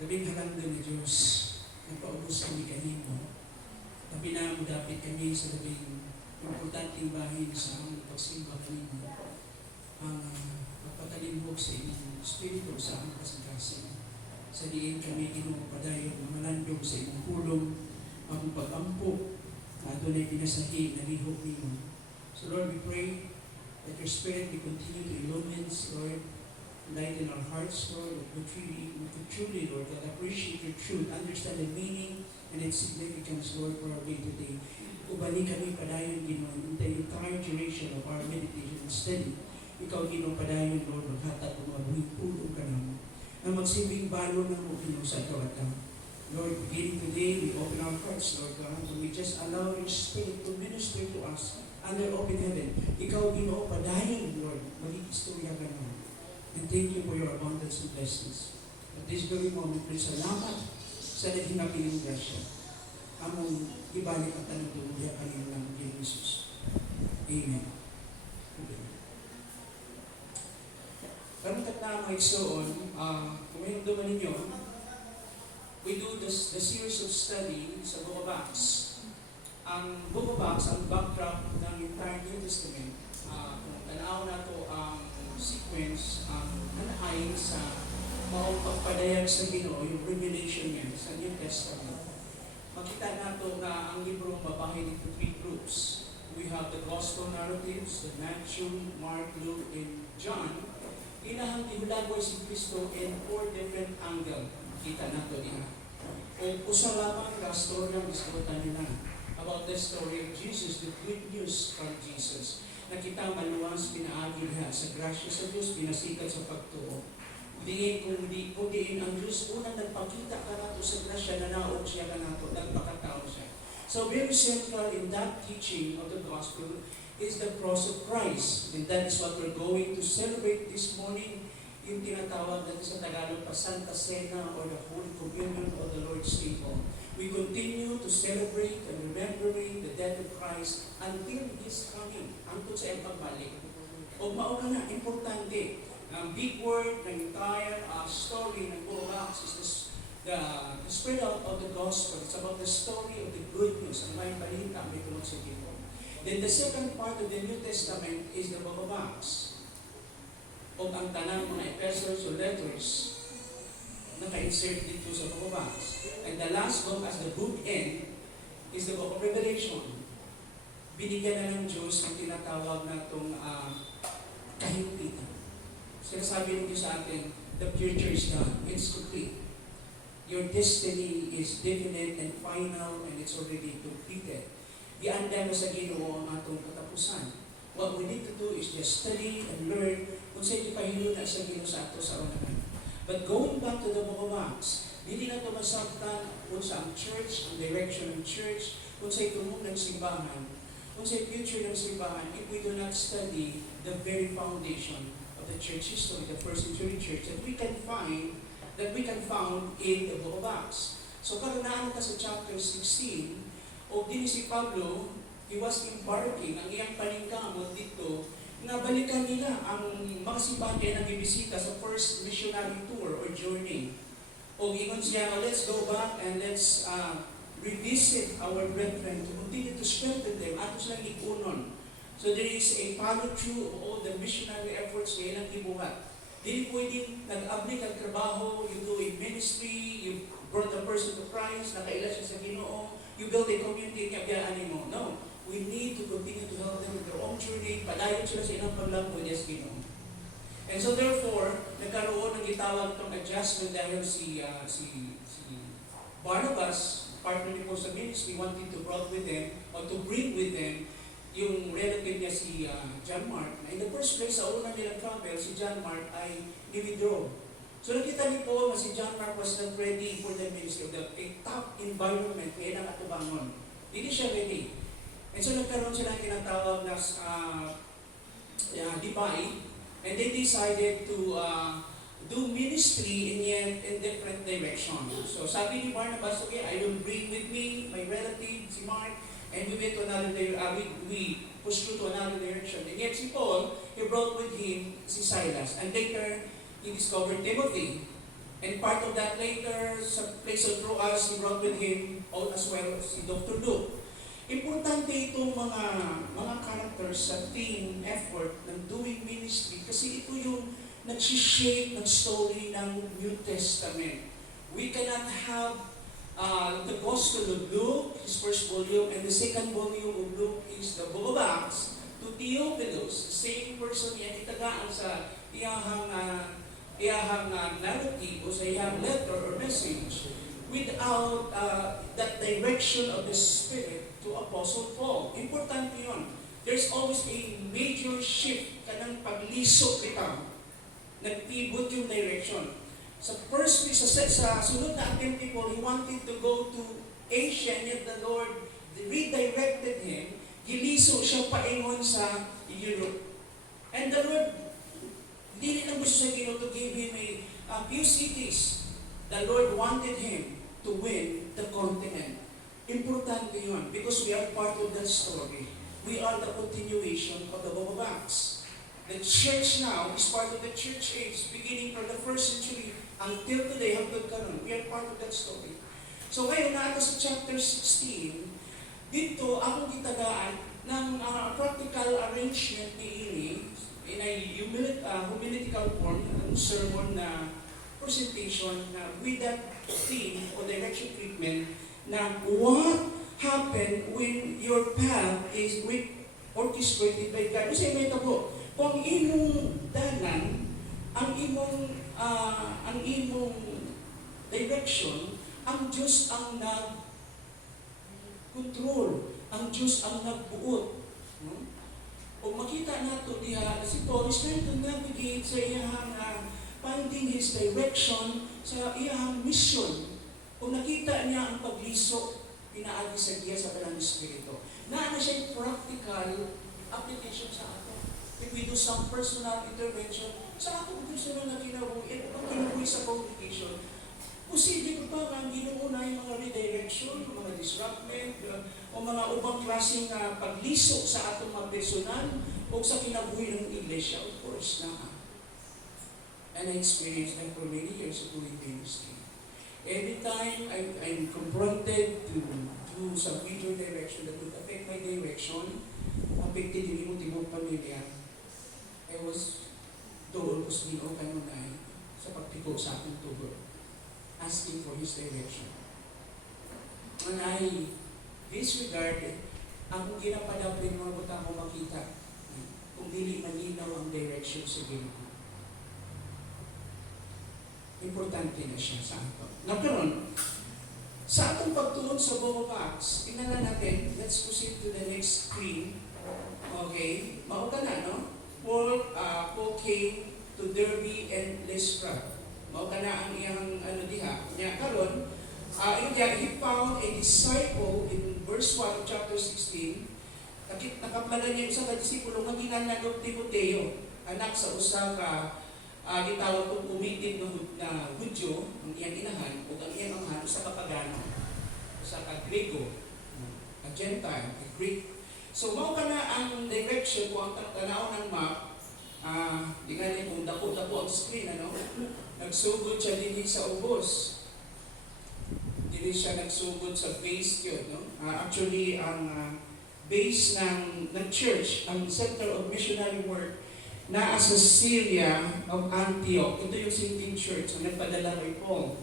Labing halanggan na Diyos, nagpaubos kami kanino. Tabi na dapit kami sa labing importanteng bahin sa aming pagsimba kanino. Ang magpatalimhog sa inyong Espiritu sa aming kasagasin. Sa diin kami ginupadayon na malandong sa inyong pulong, ang pag-ampo na doon ay pinasahi na lihok ninyo. So Lord, we pray that your Spirit will continue to illumine, Lord, lighten our hearts, Lord, that we truly, Lord, God, appreciate your truth, understand the meaning and its significance, Lord, for our day today. Ubali kami padayon, Ginoon, in the entire duration of our meditation and study. Ikaw, Ginoon, padayon, Lord, maghatag ng mga buhing pulong ka naman, na magsilbing balo ng mo, Ginoon, sa kawatan. Lord, beginning today, we open our hearts, Lord God, and we just allow your Spirit to minister to us under open heaven. Ikaw, Ginoon, padayon, Lord, mag-istorya ka naman. And thank you for your abundance and blessings. At this very moment, please, salamat sa naghinapin ng grasya. Among ibalik ang tanong tuluya kanina ng King Jesus. Amen. Karang na mga igsoon, kung may duman ninyo, we do the series of study sa Book of Acts. Ang Book of Acts, ang backdrop ng entire New Testament, kung tanaw na ito ang sequence nanahayin sa maong pagpadayag sa Ginoo, yung revelation niya sa New Testament. Makita nato na ang libro mabahin into three groups. We have the Gospel narratives, the Matthew, Mark, Luke, and John. Inahang ihulagoy si Kristo in four different angles. Makita nato niya. O usa lamang ka story ang diskutan nila about the story of Jesus, the good news from Jesus. Nakita maluwas, pinaagi niya sa grasya sa Diyos, pinasikat sa pagtuo. Diin kung diin ang Diyos, unang nagpakita ka nato sa grasya, nanaog siya ka nato, nagpakatao siya. So very central in that teaching of the gospel is the cross of Christ. And that is what we're going to celebrate this morning, yung tinatawag natin sa Tagalog pa Santa Cena or the Holy Communion of the Lord's Table. We continue to celebrate and remembering the death of Christ until His coming, hangtod sa iyang pagbalik. O mauna na, importante, ang big word ng entire story ng Book of Acts is the spread out of the gospel. It's about the story of the good news, ang may balita, may tulong sa Ginoo. Then the second part of the New Testament is the Book of Acts. O ang tanang mga epistles o letters naka-insert dito sa Book of Acts. And the last book as the book end is the Book of Revelation. Binigyan na ng Diyos ang tinatawag na itong kahimpitan. Sinasabi rin sa atin, the future is done. It's complete. Your destiny is definite and final and it's already completed. Ianda mo sa Ginoo ang atong katapusan. What we need to do is just study and learn kung sa ito kahilo na sa Ginoo sa ato sa unahan. But going back to the Book of Acts, hindi na ito masaktan kung sa ang church, ang direction ng church, kung sa itulong ng simbahan, kung sa future ng simbahan, if we do not study the very foundation of the church history, the first century church, that we can found in the Book of Acts. So kaganaan ka sa chapter 16, o din si Pablo, he was embarking, ang iyang paningkamot dito, na balikan nila ang mga simbahan kaya nagbibisita sa first missionary tour or journey. O ingon siya, let's go back and let's revisit our brethren to continue to strengthen them. Ato silang ikunon. So there is a follow-through of all the missionary efforts na ilang ibuhat. Hindi pwedeng nag-ablik ang trabaho, you do a ministry, you brought the person to Christ, nakaila siya sa Ginoo, you build a community, kabiyaan mo. No. We need to continue to help them with their own journey, padayon sila sa ilang paglangkod sa Ginoo. And so therefore, nagkaroon ng gitawag itong adjustment dahil si Barnabas, partner ni Paul sa ministry, wanted to bring with them yung relative niya si John Mark. Na in the first place, sa una nilang travel, si John Mark ay ni-withdraw. So nakita ni Paul na si John Mark was not ready for the ministry of a tough environment, kaya nakatubangon. Hindi siya ready. And so nagkaroon sila ng tinatawag na divide, and they decided to do ministry in different directions. So sabi ni Barnabas, okay, I will bring with me my relative, si Mark, and we went to another we pushed through to another direction. And yet si Paul, he brought with him si Silas. And later, he discovered Timothy. And part of that later, sa place of Troas, he brought with him all as well si Dr. Luke. Importante itong mga characters sa team effort ng doing ministry kasi ito yung nag-shape ng story ng New Testament. We cannot have the Gospel of Luke, his first volume, and the second volume of Luke is the Book of Acts to Theophilus, the same person yan itagaan sa iyahang narrative o sa iyahang letter or message without that direction of the Spirit to Apostle Paul. Importante yun. There's always a major shift kanang pagliso kita. Nagpivot yung direction. Sa first week, sa sunod na attempt ni Paul, he wanted to go to Asia, and yet the Lord redirected him. Giliso siya paingon sa Europe. And the Lord, hindi rin ang gusto sa Ginoo to give him a few cities. The Lord wanted him to win the continent. Importante yun, because we are part of that story. We are the continuation of the Book of Acts. The church now is part of the church age, beginning from the first century until today, hanggang karon. We are part of that story. So ngayon, nato sa chapter 16, dito akong gitagaan ng practical arrangement ni Ili in a humilitical form, ng sermon na presentation na with that theme o direction treatment na what happened when your path is orchestrated by God. Kasi may tabo, kung imong dalan, ang imong direction, ang Diyos ang nag-control, ang Diyos ang nagbuot. No? O makita nato diha, si Paul is trying to navigate sa iyahang finding his direction sa iyahang mission. Kung nakita niya ang pagliso, pinaagi sa diya sa Banal na Espiritu. Na siya practical application sa ato. If we do some personal intervention, sa ato personal na kinabuhi, at kinabuhi sa congregation, posible pa nga ginuuna yung mga redirection, mga disruptment, o mga ubang klaseng pagliso sa atong mga personal o sa kinabuhi ng iglesia, of course na. And I experienced that for many years of doing ministry. Every time I'm confronted to do some major direction that would affect my direction, affected yung imong pamilya, I was doon ko sa Ginoo kanunay sa pagtiko sa aking tubo, asking for His direction. When I disregarded, akong ginapadapin mga buta ko makita kung dili malinaw ang direction sa Ginoo. Importante na siya sa ato. Nagkaroon, sa atong pagtuon sa Book of Acts, tingnan natin, let's proceed to the next screen. Okay, mauta na, no? Paul came to Derbe and Lystra. Mauta na ang iyang diha. Niya karon, he found a disciple in verse 1 of chapter 16. Nakaplanan niya sa kadisipulo nga ginanagop Timoteo, anak sa usa ka gitawag kong umitid na Hudyo, ang iyang inahan, o ang iyang anghan, sa kapagano, sa ka-Grego, a Gentile, a Greek. So, mao ka na ang direction kung ang tanaw ng map, di nga rin kung dako-dako ang screen, ano? Nagsugod siya din sa ubos. Hindi siya nagsugod sa base yun, no? Actually, ang base ng church, ang center of missionary work, na sa Syria of Antioch. Ito yung Sinting Church ang nagpadala kay Paul.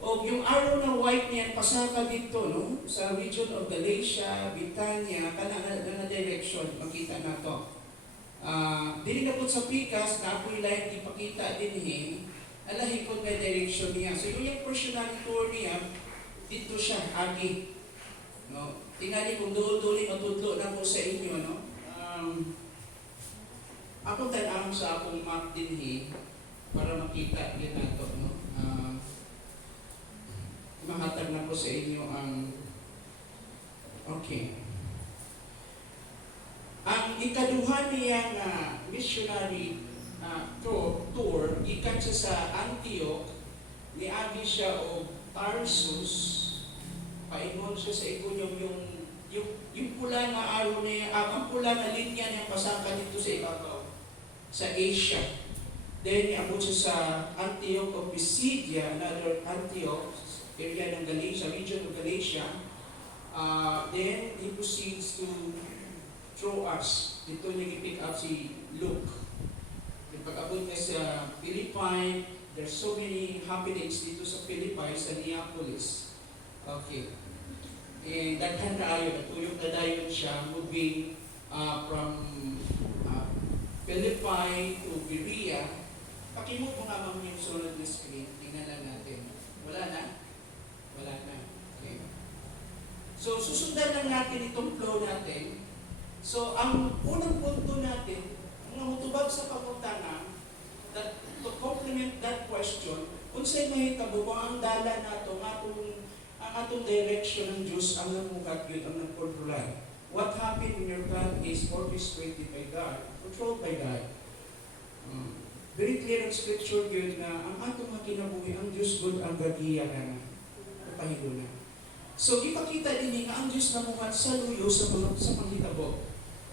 O yung araw na white niyan, pasaka dito, no? Sa region of Galatia, Bithynia, na direction, makita na to. Dili na po sa pikas, na ako'y lahat ipakita din alahi po na direction niya. So yung personal tour niya, dito siya, agi. No? Tingnan kung doon-doon matudlo na po sa inyo, no? Ako tanang sa akong map din para makita din nato, no? Mahatag na ko sa inyo ang okay. Ang ikaduhan niyang missionary tour, ikan siya sa Antioch, niagi siya o Tarsus, paingon siya sa Iconium yung pula na araw niya, ang pula na linya niya pasaka dito sa ibabaw, sa Asia. Then, iabot siya sa Antioch of Pisidia, another Antioch, area ng Galatia, region of Galatia. Then, he proceeds to Troas. Dito niya i-pick up si Luke. Pag-abot niya sa Philippi, there's so many happenings dito sa Philippi, sa Neapolis. Okay. And daghan kaayo, natuyok na dayon siya, moving from Philippi to Berea. Pakimot mo nga mga yung sunod na screen. Tingnan lang natin. Wala na? Wala na. Okay. So, susundan lang natin itong flow natin. So, ang unang punto natin, ang mutubag sa pagpuntanan, that to complement that question, kung sa'y mahitabo kung ang dala nato, ang atong direction ng Diyos ang namugat yun, ang nagkontrolay. What happened in your plan is orchestrated by God, controlled by God. Very clear ang scripture yun na ang atong makinabuhi, ang Diyos good ang gagiya na napahilo na. So, ipakita din nga ang Diyos namugat sa luyo sa panghitabo.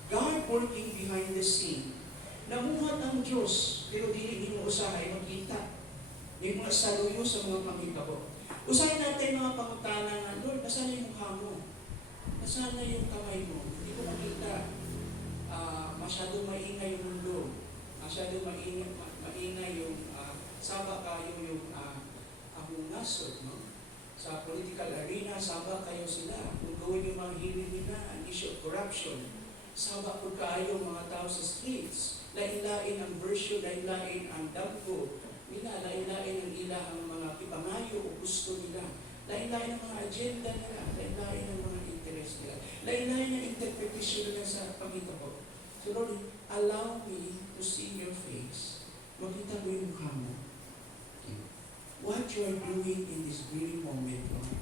God working behind the scene. Namuhat ang Diyos, pero dili mo usahay makita. Yung mga saluyo sa mga panghitabo. Usahin natin mga pangutana na, Lord, nasaan yung mukha mo? Nasaan na yung kamay mo? Hindi ko makita. Masyadong maingay yung mundo. Masyadong maingay yung saba kayo yung ahungasod, no? Sa political arena, saba kayo sila. Kung gawin yung mga hiling nila, ang issue of corruption. Saba po kayo mga tao sa streets. Lain-lain ang version, lain-lain ang damgo nila, lain-lain ang ilang mga kipangayo o gusto nila. Lain-lain ang mga agenda nila, lain-lain ang mga interest nila. Lain-lain ang interpretation nila sa pangitabo. So Lord, allow me to see your face. Makita ko yung mukha mo. Okay. What you are doing in this very moment, Lord,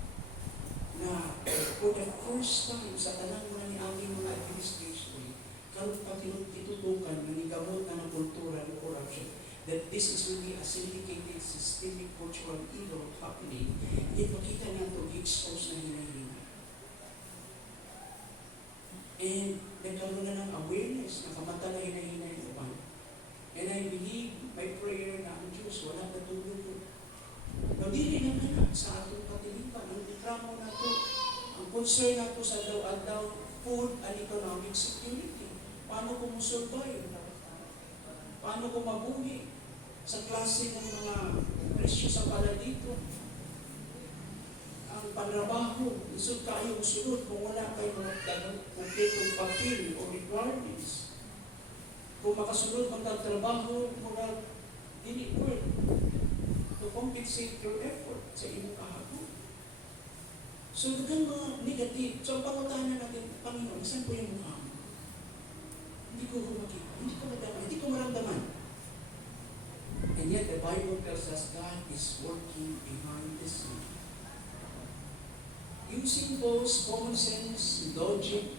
na for the first time sa tanang mga ni aming mga administration, karon pati itutukan na nigamot na ng kultura ng corruption, that this is really a syndicated systemic cultural evil happening, ipakita na ito, i-expose na hinahinga. And nagkaroon na ng awareness, nakamata na hinahinga yung iba. And I believe, my prayer na ang Diyos, wala na tulog ko. Pagdili na na sa atong katilipan, ang reklamo na ito, ang concern na ito sa daw-adaw food and economic security. Paano ko mo-survive? Paano ko mabuhi sa klase ng mga presyo sa pala dito? Ang panrabaho, isod kayo usunod kung wala kayo mga kompletong papel o requirements. Kung makasunod magtatrabaho, mga dili work to compensate your effort sa inyong kahapon. So, dagang mga negative. So, ang pangutanan natin, Panginoon, saan po yung mukha mo? Hindi ko makita, hindi ko madama, hindi ko maramdaman. And yet, the Bible tells us God is working behind the scene. Using those common sense, logic,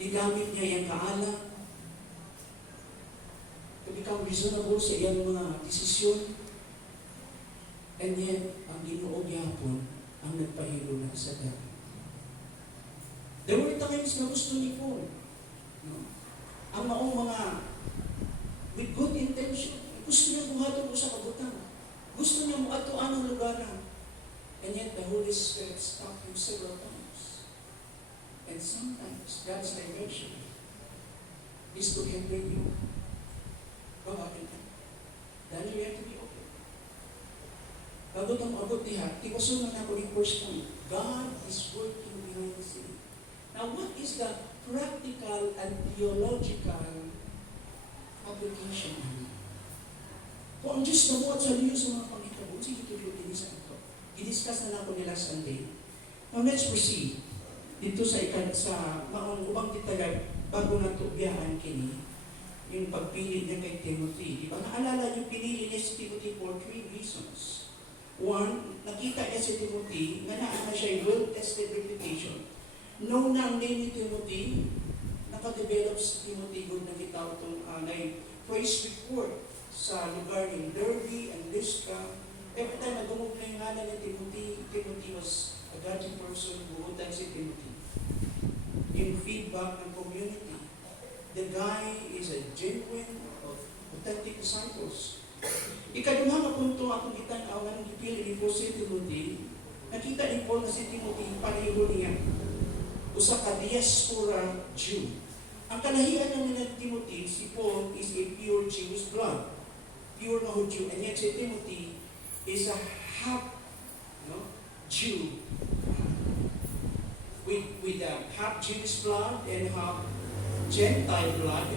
dinamit niya yung kaalam, to become reasonable sa iyang mga desisyon. And yet, ang Ginoo gyapon ang nagpahilo na sa dami. There were times na gusto ni Paul, no? Ang maong mga with good intention, gusto niya buhaton ko sa kabutan. Gusto niya mo ato anong lugaran. And yet, the Holy Spirit stopped him several times. And sometimes, God's direction is to hinder you. Go up and down. Then you have to be open. Bago itong abot diha, tipasunod na ako yung first point. God is working behind the scene. Now, what is the practical and theological application? Kung ang Diyos na buhat sa liyo sa mga pangitabo, sige tuloy din sa ito. I-discuss na lang ko nila Sunday. Now, let's proceed. Dito sa mga ubang titalag, bago na ito biyahan kini, yung pagpili niya kay Timothy. Di ba? Naalala yung pinili niya si Timothy for 3 reasons. One, nakita niya si Timothy na naan na siya yung well-tested reputation. Known na ang name ni Timothy, nakadevelop si Timothy good na kita itong praise report sa lugar ni Derbe and Lystra. Every time nagumog na yung ngalan ni Timothy, Timothy was a godly person, buhutan si Timothy. Yung feedback ng community, the guy is a genuine of authentic disciples. Ikaduha nga punto akong itan-aw nga gipili ni Paul si Timothy, nakita ni Paul na si Timothy pareho niya usa ka diaspora Jew. Ang kalahian naman ng Timothy, si Paul is a pure Jewish blood, pure na Jew, and yet si Timothy is a half Jew with half Jewish blood and half Gentile blood.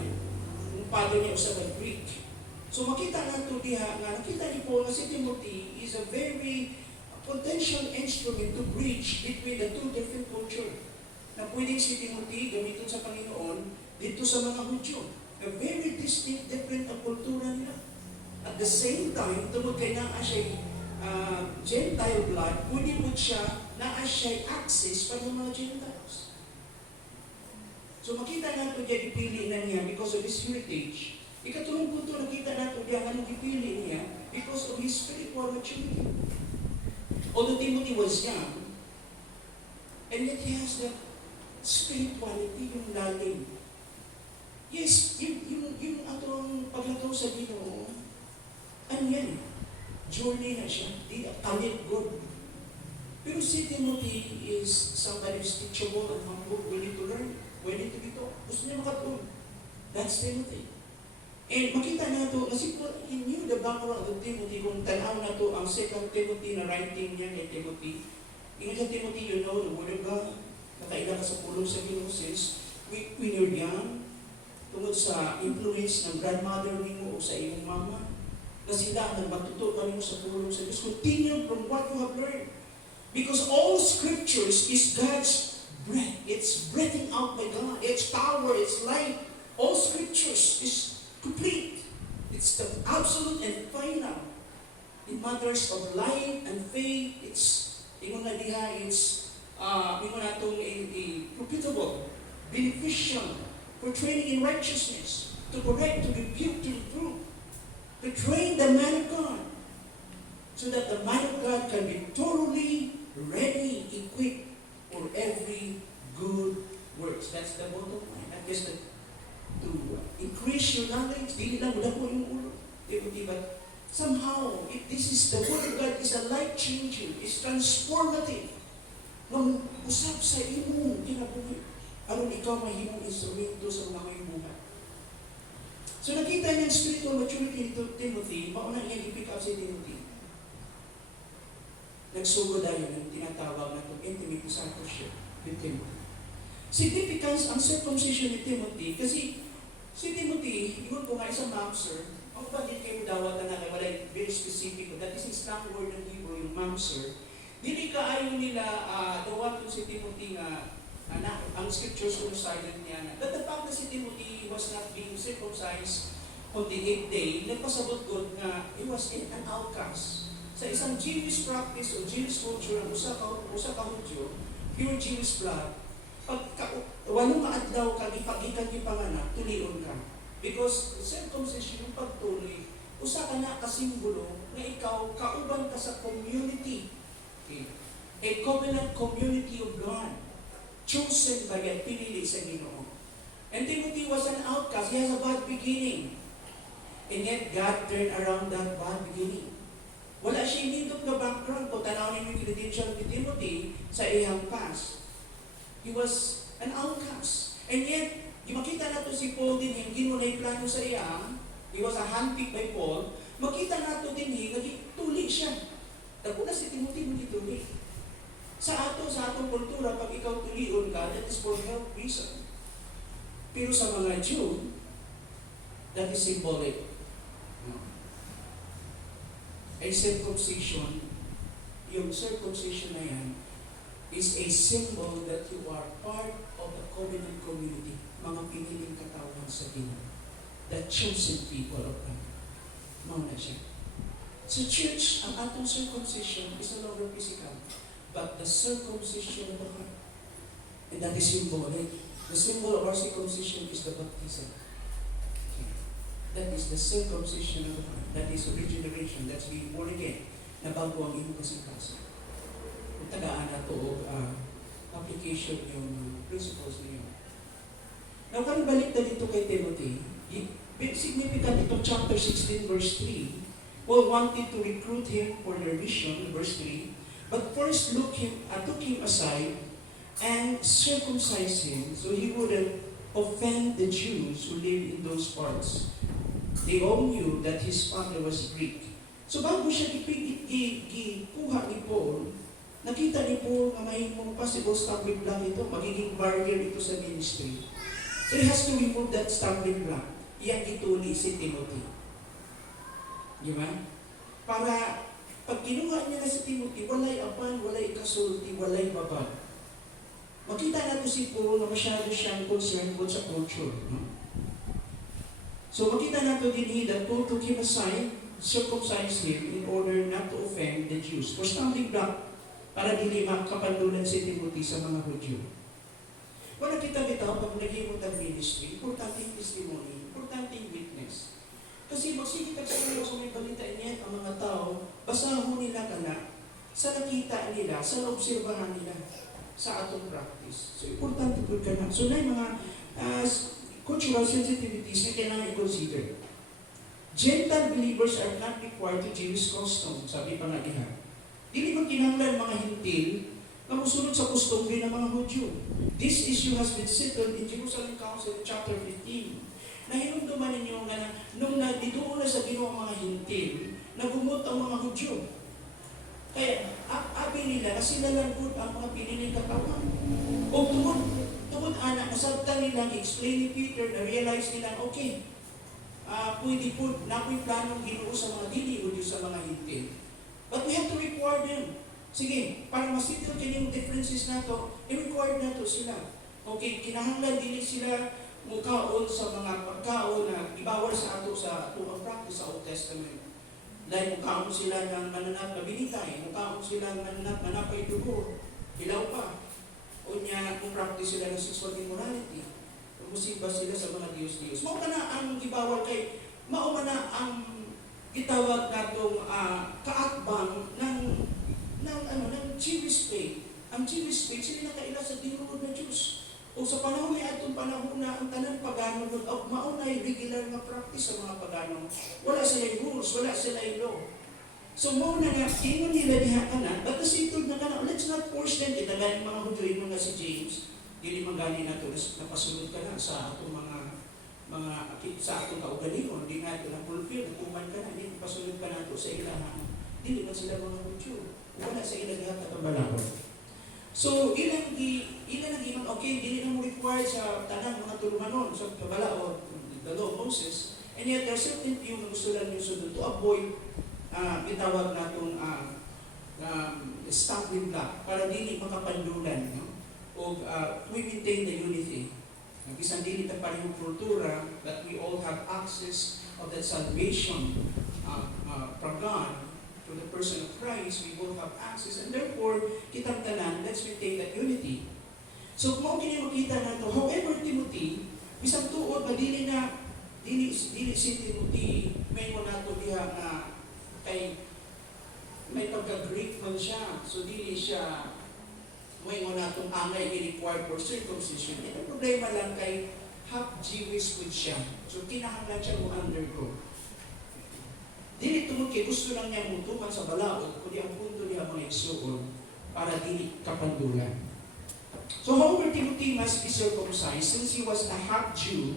Ang father niya usa ka Greek. So makita nato diha nga nakita ni Paul na si Timothy is a very potential instrument to bridge between the two different cultures. Na pwedeng si Timothy gamitin sa Panginoon dito sa mga Hudyo. A very distinct, different ang kultura nila. At the same time, tungkol kay naa siya Gentile blood, pwede mo siya naa siya access para mga Gentiles. So makita nato diya ipili na niya because of his heritage. Ikatulong punto nakita nato diya nga ipili niya because of his spiritual maturity. Although Timothy was young, and yet he has that spirituality, yung lalim. Yes, yung atong paglataw sa Ginoo, ano yan? Journey na siya. Di talit good. Pero si Timothy is somebody who's teachable and humble, willing to learn, willing to be taught. Gusto niya makatulong. That's Timothy. And makita na ito, kasi he knew the background of Timothy, kung tanaw na ito ang 2 Timothy na writing niya kay Timothy. Ingat sa Timothy, you know, the Word of God, nakaila ka sa pulong sa Ginoo since when you're young, tungkol sa influence ng grandmother mo o sa iyong mama, na sila ang matuto ka mo sa pulong sa Diyos. Continue from what you have learned. Because all scriptures is God's breath. It's breathing out by God. It's power, it's life. All scriptures is complete. It's the absolute and final. In matters of life and faith, it's ingon na diha, it's ingon natong reputable, beneficial, for training in righteousness, to correct, to rebuke, to reprove, to train the man of God, so that the man of God can be thoroughly ready, equipped for every good works. That's the bottom line. Not just to increase your knowledge, dili lang dako yung ulo. But somehow, if this is the Word of God, is a life-changing, is transformative. Nung usap sa imong kinabuhi, aron ikaw mahimong instrumento sa mga ngayong buhay. So nakita niya ang spiritual maturity ni Timothy, mauna niya i-pick up si Timothy. Nagsugod tayo ng tinatawag na itong intimate discipleship with Timothy. Significance ang circumcision ni Timothy kasi si Timothy, yun po nga isang mamser, ako ba din kayo dawat na wala very specific, that is Islam word ng Hebrew, yung mamser. Dili ka ayaw nila dawat si Timothy nga ang scriptures kung silent niya na. That the fact na si Timothy was not being circumcised on the 8th day, nagpasabot God nga he was an outcast. Sa isang Jewish practice o Jewish culture, usa ka Hudyo, pure Jewish blood, pag walong kaadlaw ka, gipagikan gipanganak, tulion ka. Because circumcision, yung pagtuloy, usa ka na kasimbolo na ikaw, kauban ka sa community. Okay. A covenant community of God, chosen by God, pinili sa Ginoo. And Timothy was an outcast. He has a bad beginning. And yet, God turned around that bad beginning. Wala siya inindot na background. Kung tanawin mo yung credential ni Timothy sa iyang past, he was an outcast. And yet, makita nato si Paul din, hindi mo na plano sa iya, he was a handpicked by Paul, makita nato din, nagtuli siya. Tako na si Timothy mo dituli. Sa atong kultura, pag ikaw tulion ka, that is for health reason. Pero sa mga Jew, that is symbolic. A circumcision, yung circumcision na yan, is a symbol that you are part of the covenant community, mga piniling katawan sa Ginoo, the chosen people of God. Mauna siya. Sa church, ang atong circumcision is no longer physical, but the circumcision of the heart. And that is symbolic. The symbol of our circumcision is the baptism. That is the circumcision of the heart. That is regeneration. That's being born again. Na bago ang iyong kasing-kasing. Kung tagaan na ito application yung principles niyo. Now, kung balik na dito kay Timothy, significant ito, chapter 16, verse 3. Paul wanted to recruit him for their mission, verse 3, but first took him aside and circumcised him so he wouldn't offend the Jews who live in those parts. They all knew that his father was Greek. So bago siya gikuha ni Paul, nakita ni Paul na may possible stumbling block ito, magiging barrier ito sa ministry. So he has to remove that stumbling block. Iyan ituli si Timothy. Di ba? Para pag kinuha niya na si Timothy, walay apan, walay kasulti, walay babag. Makita natin si Paul na masyado siyang concerned sa culture. No? So makita natin din that Paul took him aside, circumcised him in order not to offend the Jews. For stumbling block, para dili makapandulan si Timothy sa mga Hudyo. Kung nakita bitaw, pag naghimot ang ministry, importante yung testimony, importante yung witness. Kasi magsikikat sa iyo kung may balita niya ang mga tao, basahon nila ka na sa nakita nila, sa naobserbahan nila, sa atong practice. So, importante po ka na. So, na yung mga cultural sensitivities na kailangan i-consider. Gentile believers are not required to Jewish custom, sabi pa nga diha. Dili mo kinahanglan mga hintil na musunod sa customary ng mga Hudyo. This issue has been settled in Jerusalem Council chapter 15. Na hinumduman ninyo nga nung dituon na sa Ginoo ang mga hintil, nagumot ang mga Hudyo. Kaya, abi nila na sila lang good ang mga piniling katawan. O tungod anak, nasabtan nila, explain ni Peter, na-realize nila, okay, pwede po, na ako'y planong Ginoo sa mga dili o sa mga hintil. But we have to require them. Sige, para masitil kanyang differences na to, i-require na to sila. Okay, kinahanglan din sila mukaon sa mga pagkaon na ibawal sa ato sa atong practice sa Old Testament. Dahil mukaon sila ng mananap na binitay, mukaon sila ng manapay dugo, hilaw pa. O niya, kung practice sila ng sexual immorality, musiba sila sa mga Diyos-Diyos. Mao ka na ang ibawal kay, mao na ang itawag natong kaatbang ng Jewish faith. Ang Jewish faith, sila nakaila sa dinurod na Diyos. O sa panahon ay atong panahon na ang tanang pagano, maunay regular na practice sa mga pagano. Wala sila rules, wala sila law. So mo na nga, ingon nila diha ka na, but nasitod na ka na, let's not force them. Kita galing mga Hudyo nga si James, dili magani na ito, napasunod ka na sa atong mga sa atong kaugalingon, di nga ito na-fulfill, natuman ka na, hindi pasunod ka na ito sa ilahan. Dili man sila mga Hudyo. Wala sa ilaghat at kabalakon. So, ilang iman, okay, dili na mo required sa tanang mga tulumanon, sa kabalaon, the law of Moses, and yet there are certain few na gusto lang yung sunod to avoid itawag na itong stumbling block para dili makapandulan, no? O we maintain the unity. Isang dili na parehong kultura that we all have access of that salvation from God to the person of Christ, we both have access, and therefore, kitang tanan, let's maintain that unity. So, kung kini makita na ito, however, Timothy, isang tuod, dili si Timothy, may mo nato diha na kay may pagka-Greek man siya, so dili siya may mo natong angay i-required for circumcision. Ito problema lang kay half Jewish food siya. So, kinahanglan siya mo undergo. Dili tungod kay gusto lang niya mutukan sa balaod, kundi ang punto niya mga igsuon para dili kapandulan. So however, Timothy must be circumcised since he was a half Jew,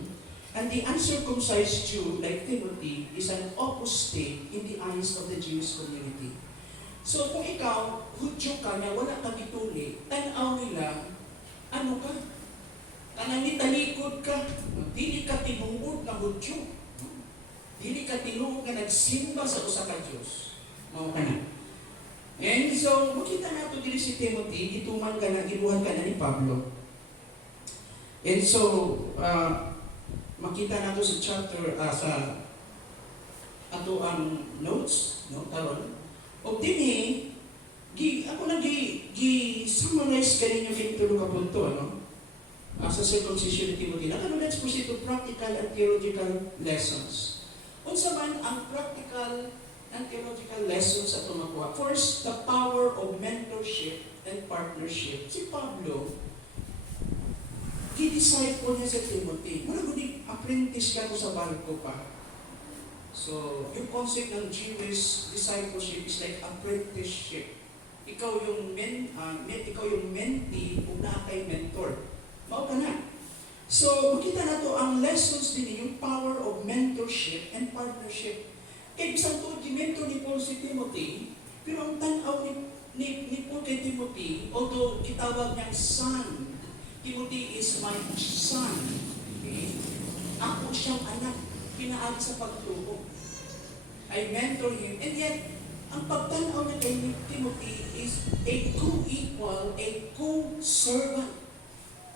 and the uncircumcised Jew, like Timothy, is an apostate in the eyes of the Jewish community. So kung ikaw, Hudyo ka na wala kang ituli, tanaw nila, ano ka? Kanang talikod ka, dili ka tinungod na Hudyo. Dili ka tinuod nga nagsimba sa usa ka Dios. Mao kana. And so, makita nato diri si Timothy, ituman ka na, gibuhat ka na ni Pablo. And so, makita nato sa chapter, sa ato ang notes, no, karon. O dinhi, ako na summarize kaninyo kini tulo ka punto, no? Sa circumcision ni Timothy. Now, let's proceed to practical and theological lessons. Unsa man ang practical and theological lessons sa tumakuha? First, the power of mentorship and partnership. Si Pablo, gi-disciple niya sa Timothy. Muna ko apprentice ka ko sa barko pa. So, yung concept ng Jewish discipleship is like apprenticeship. Ikaw yung mentee kung na kay mentor. Mao ka na. So, makita na to ang lessons din yung power of mentorship and partnership. Kaya isang to, mentor ni Paul si Timothy, pero ang tanaw ni Paul kay Timothy, although kitawag niyang son, Timothy is my son. Okay? Ako siyang anak, pinaag sa pagturo. I mentor him, and yet, ang pagtanaw na kay Timothy is a co-equal, a co-servant.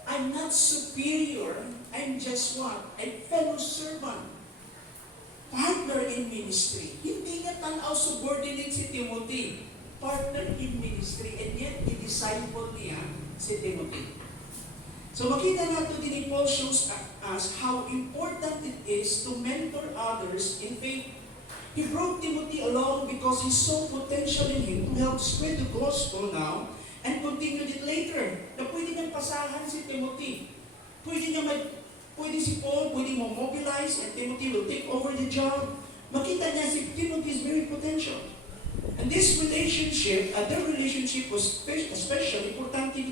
I'm not superior, I'm just what? A fellow servant. Partner in ministry. Hindi niya tanaw subordinate si Timothy. Partner in ministry, and yet, i-disciple niya si Timothy. So makita natin din Paul shows us how important it is to mentor others in faith. He brought Timothy along because he saw potential in him to help spread the gospel now and continue it later. Na pwede niyang pasahan si Timothy. Pwede si Paul, pwede mo mobilize, and Timothy will take over the job. Makita niya si Timothy is very potential. And this relationship, their relationship was especially importante,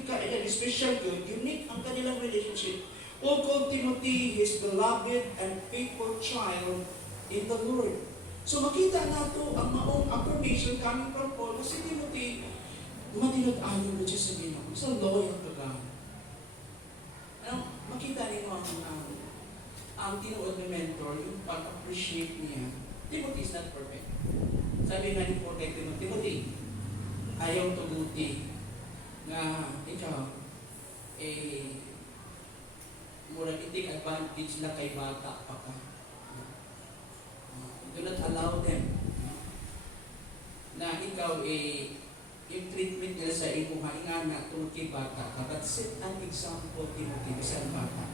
special good, unique ang kanilang relationship. Paul called Timothy his beloved and faithful child in the Lord. So makita nato ang maong affirmation coming from Paul na si Timothy, matinag-ayon mo siya sa Ginoo. So loyal ka ka. Makita niyo ang tinuod na mentor, yung pag-appreciate niya. Timothy is not perfect. Sabi nga ni Paul kay Timothy, ayaw tuguti nga ikaw, murag iting advantage na kay bata pa ka. Do not allow them na ikaw yung treatment nila sa imo haingana tungkol kay bata ka. But set an example, Timothy, sa bata.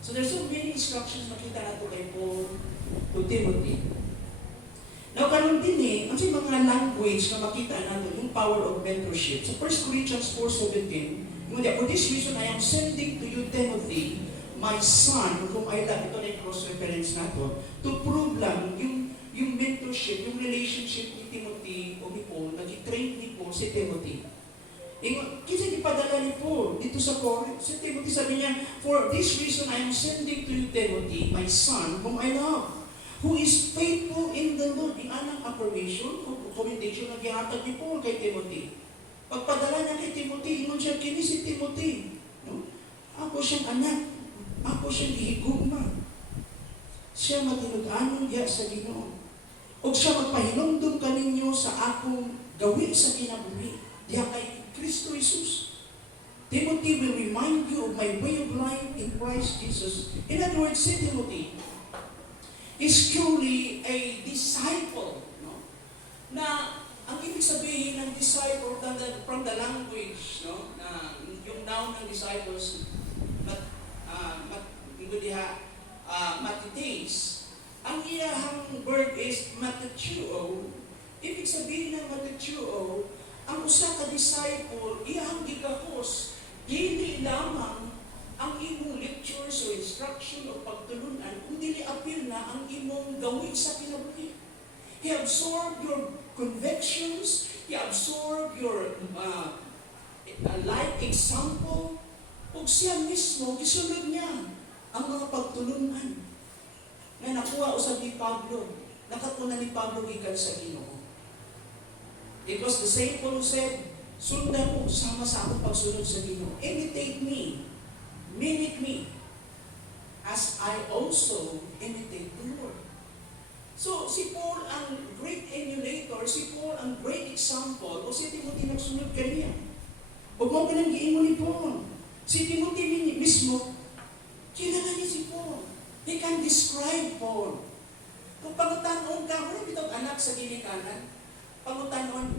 So there's so many instructions makita nato kay Paul to Timothy. Now, karon din ang mga language na makita natin yung power of mentorship. So 1 Corinthians 4:17, for this reason I am sending to you Timothy, my son, whom I love. Ito na yung cross-reference nato. To prove lang yung mentorship, yung relationship ni Timothy o ni Paul, nag-train ni Paul si Timothy. Kasi ipadala ni Paul dito sa Corinth. Si Timothy sabi niya, for this reason I am sending to you Timothy, my son, whom I love, who is faithful in the Lord. Yung anang affirmation o commendation na gihatag ni Paul kay Timothy. Pagpadala niya kay Timothy, ingon siya, kini si Timothy. No? Ako siyang anak. Ako siyang ihigugma. Siya matinud-anon diya sa Ginoo. O siya magpahinumdum kaninyo sa akong gawin sa kinabuhi. Diya kay Kristo Jesus. Timothy will remind you of my way of life in Christ Jesus. In other words, si Timothy is truly a disciple. No? Na ang ibig sabihin ng disciple from the language, no? Na yung noun ng disciples, matites. Ang iyahang verb is matituo. Ibig sabihin ng matituo, ang usa ka disciple, iyahang gigahos, dili lamang ang imong lectures o instruction o pagtulunan, kung dili apil na ang imong gawin sa kinabuhi. He absorbed your convictions, he absorbed your life example, ug siya mismo, gisunod niya ang mga pagtulunan na nakuha usab ni Pablo, nakatunan ni Pablo gikan sa Ginoo. It was the same Paul who said, sundan mo, sama sa akong pagsunod sa Ginoo. Imitate me, mimic me, as I also imitate the Lord. So, si Paul ang great emulator, si Paul ang great example, o si Timothy nagsunod kaniya. Huwag mo pinanggiin mo ni Paul. Si Timothy mismo, kilala niya si Paul. He can describe Paul. Kung pangutanon ka, wala bitong anak sa ginikanan. Pangutanon,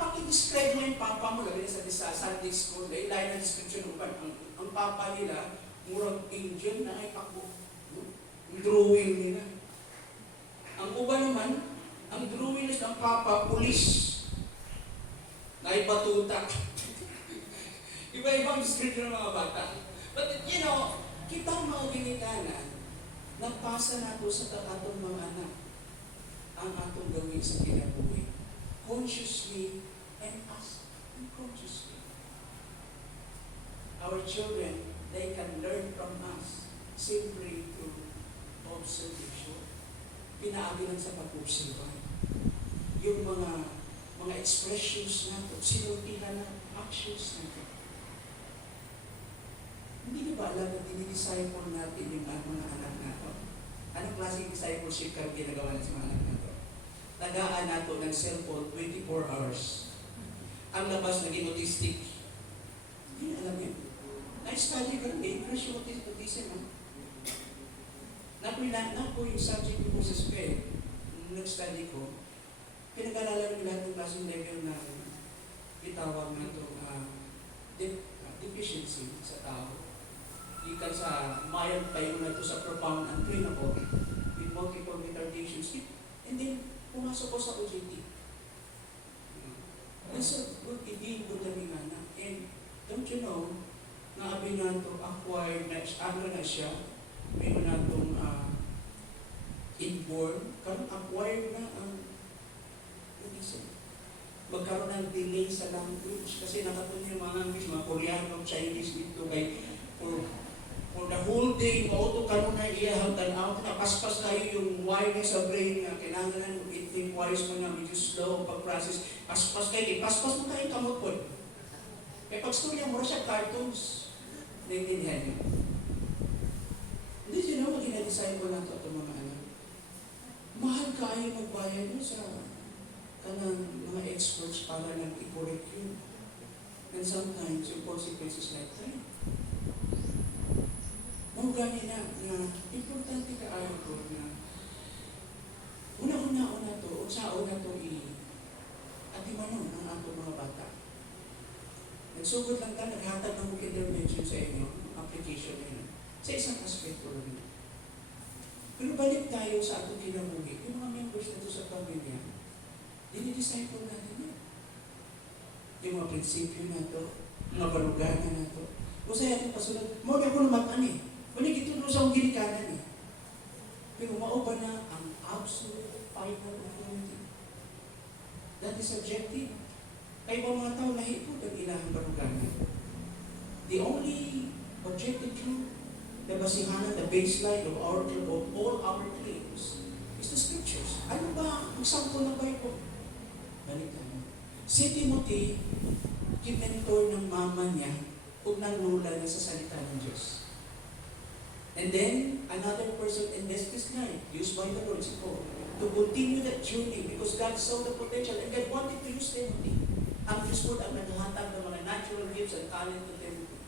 paki-describe mo yung papa mo, lagi sa Sunday school, dahil lahat na description upan. Ang papa nila, murang Indian na ay ako. Yung drawing nila. Ang uba naman, ang drawing nila ng papa, pulis. Na ay batuta. Iba-ibang description ng mga bata. But kita mga ginikanan, nagpasa nato sa atong mga anak ang atong gawin sa kinabuhi. Consciously and unconsciously. Our children, they can learn from us simply through observation. Pinaagi lang sa pag-observa. Yung mga expressions nato, sinultihan na actions nato. Hindi niyo ba alam na dinidisciple natin yung mga anak nato? Anong klaseng discipleship ka ginagawa natin sa mga anak nato? Tagaan nato ng cellphone 24 hours. Ang labas naging autistic. Hindi na alam yun. Na-study ko rin, English yung autism. Na po yung subject ko sa school. Nung nag-study ko, pinag-alala rin lahat ng klaseng level na itawag na ito deficiency sa tao. Ikan sa mild tayo na ito sa profound and clinical with multiple retardations. And then, pumasok ko sa OJT. It's a good idea, good lamingana. And don't you know, naabi na ito, acquired na, na siya, mayroon na itong inborn, karong acquired na ang magkaroon ng delay sa language. Kasi nakatuloy yung mga language, mga Koreano, Chinese dito, kay for the whole day, mauto ka nung na iyahamtan out, napaspas tayo yung wiring sa brain na kailangan mo i-think wise mo na medyo slow pag-process. Paspas kayo, paspas mo tayo kamot po. Kaya pag storya mo siya, cartoons. Naintindihan niyo. Hindi siya naman ginadisciple nato itong mga anak. Mahal kayo magbayad mo sa kanang mga experts para lang i-correct yun. And sometimes, yung consequences like that. Gani na importante ka ayaw ko na una to, unsao na to atimanon ang ato mga bata. Nagsugod lang ka, naghatag ng intervention sa inyo, application na yun, sa isang aspekto lang. Pero balik tayo sa atong kinabuhi, yung mga members na to sa pamilya, dinidisciple natin yun. Yung mga prinsipyo na to, mga baluganan na to, kung sa'yo atong pasunod, muna ko naman wala gitulo sa akong ginikanan eh. Pero mauba na ang absolute final authority. That is subjective. Kaya ba mga tao nahipot ang ilahang baruganan? The only objective truth, the basihanan, the baseline of all our claims is the scriptures. Ano ba ang sample ng Bible? Balikan. Si Timothy, kimentor ng mama niya kung nanglula niya sa salita ng Diyos. And then, another person in this life, used by the Lord, si Paul, to continue that journey because God saw the potential and God wanted to use Timothy. Ang Diyos po ang naghahatag ng mga natural gifts and talent to Timothy.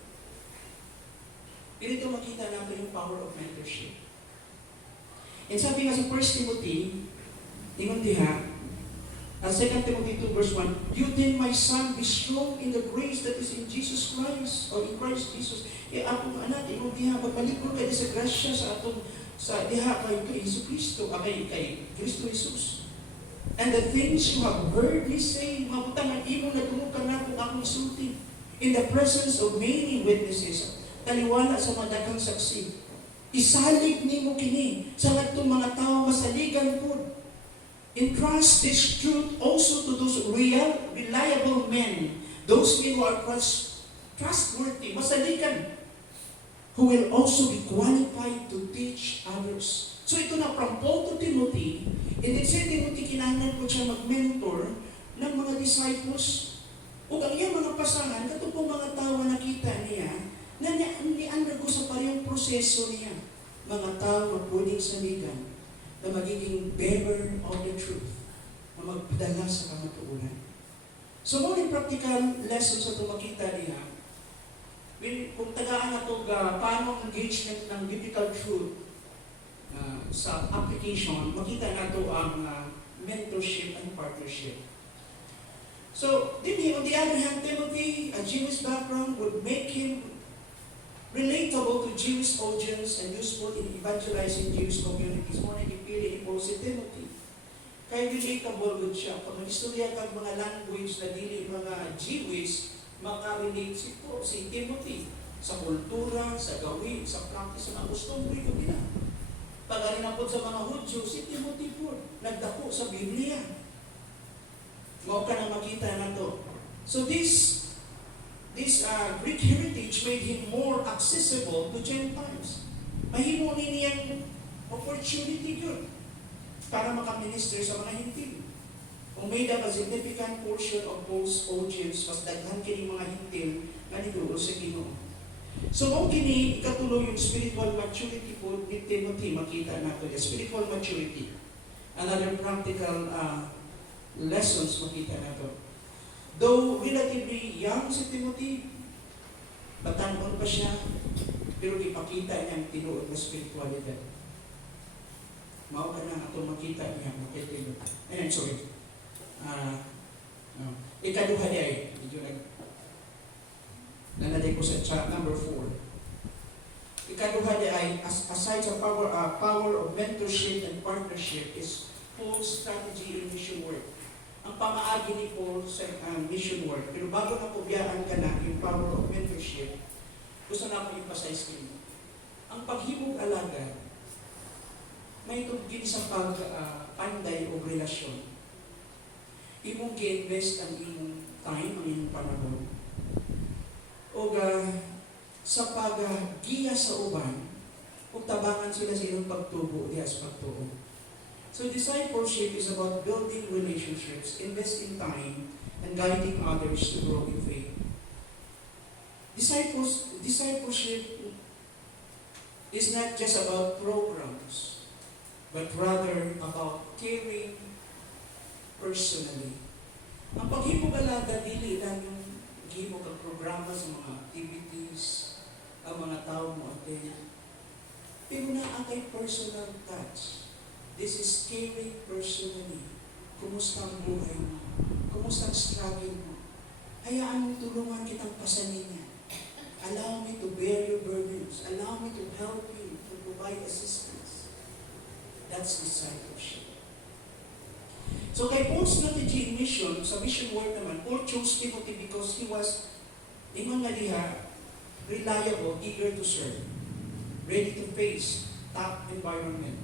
Dito makita natin yung power of mentorship. And sabi nga sa 1 Timothy, Timothy 2 Timothy 2 verse 1, you then, my son, be strong in the grace that is in Jesus Christ, or in Christ Jesus. Atong anak, Timothy magpalikon kayo sa grasya sa atong, sa diha kay Yesu Cristo, kay Cristo Jesus. And the things you have heard me say, mabutang ang imong natungog ka na kung akong isulti, in the presence of many witnesses, taliwala sa madagang saksi. Isalig nimo kini sa nagtong mga tao masaligan po. Entrust this truth also to those real, reliable men, those men who are trustworthy, masaligan, who will also be qualified to teach others. So ito na from Paul to Timothy, and then si Timothy kinahanglan po siya mag-mentor ng mga disciples. O ang iyang mga pasangan, kato po mga tao na nakita niya, na ni-undergo sa parehong proseso niya. Mga tao na pwedeng saligan, na magiging bearer of the truth, na magpadala sa kamatuunan. So mga practical lessons sa tumakita niya, kung tagaan na ito paano engagement ng biblical truth sa application, makita na ito ang mentorship and partnership. So, on the other hand, Timothy, a Jewish background, would make him relatable to Jewish audience and useful in evangelizing Jewish communities. Muna ipili ni Paul si Timothy. Kaya relatable good siya. Pag mag-istorya ka mga language na dili mga Jewish, makarelate si Paul, si Timothy. sa kultura, sa gawin, sa practice na kostumbre ko nila. Pag na po sa mga Hudyo, si Timothy po, nagdako sa Biblia. Mao ka na makita na to. So this Greek heritage made him more accessible to Gentiles. Mahimo ni niyang opportunity yun para makaminister sa mga Hintil. Kung made up a significant portion of Paul's audience, mas daghan kini mga Hintil na nigulo sa Ginoo. So mao kini ikatuloy yung spiritual maturity po ni Timothy, makita nato yung spiritual maturity. Another practical lessons makita nato. Though relatively young si Timothy, batanon pa siya, pero ipakita niya ang tinuod na spiritualidad. Mao ka na ito makita niya, makita. Sorry. Ikaduha di ay, medyo nanaday ko sa chat number 4. Ikaduha di ay, aside sa power of mentorship and partnership is Paul's strategy in mission work. Ang pamaagi ni Paul sa mission work. Pero bago na po biyaan ka na yung power of mentorship, gusto na akong emphasize ko. Ang paghimog alaga, may tugin sa pagpanday o relasyon. Imong gi-invest ang imong time, ang imong panahon. O sa pag-giya sa uban, o tabangan sila sa ilang pagtubo, diya sa pagtubo. So discipleship is about building relationships, investing time, and guiding others to grow in faith. Discipleship is not just about programs, but rather about caring personally. Ang paghimog-alaga, dili lang yung himog ang programa sa mga activities, ang mga tao mo attend. Pero naatay personal touch. This is caring personally. Kumusta ang buhay mo? Kumusta ang struggle mo? Hayaan mo tulungan kitang pasanin yan. Allow me to bear your burdens. Allow me to help you, to provide assistance. That's discipleship. So kay Paul's strategy in mission, sa mission work naman, Paul chose Timothy because he was, imang nga diha, reliable, eager to serve, ready to face tough environment.